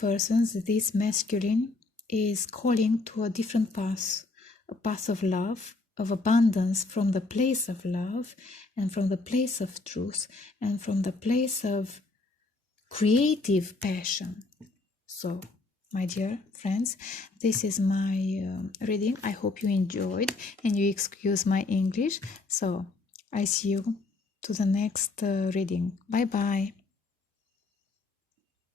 masculine, is calling to a different path, a path of love, of abundance, from the place of love and from the place of truth and from the place of creative passion. So, my dear friends, this is my reading. I hope you enjoyed, and you excuse my English. So I see you to the next reading. Bye bye.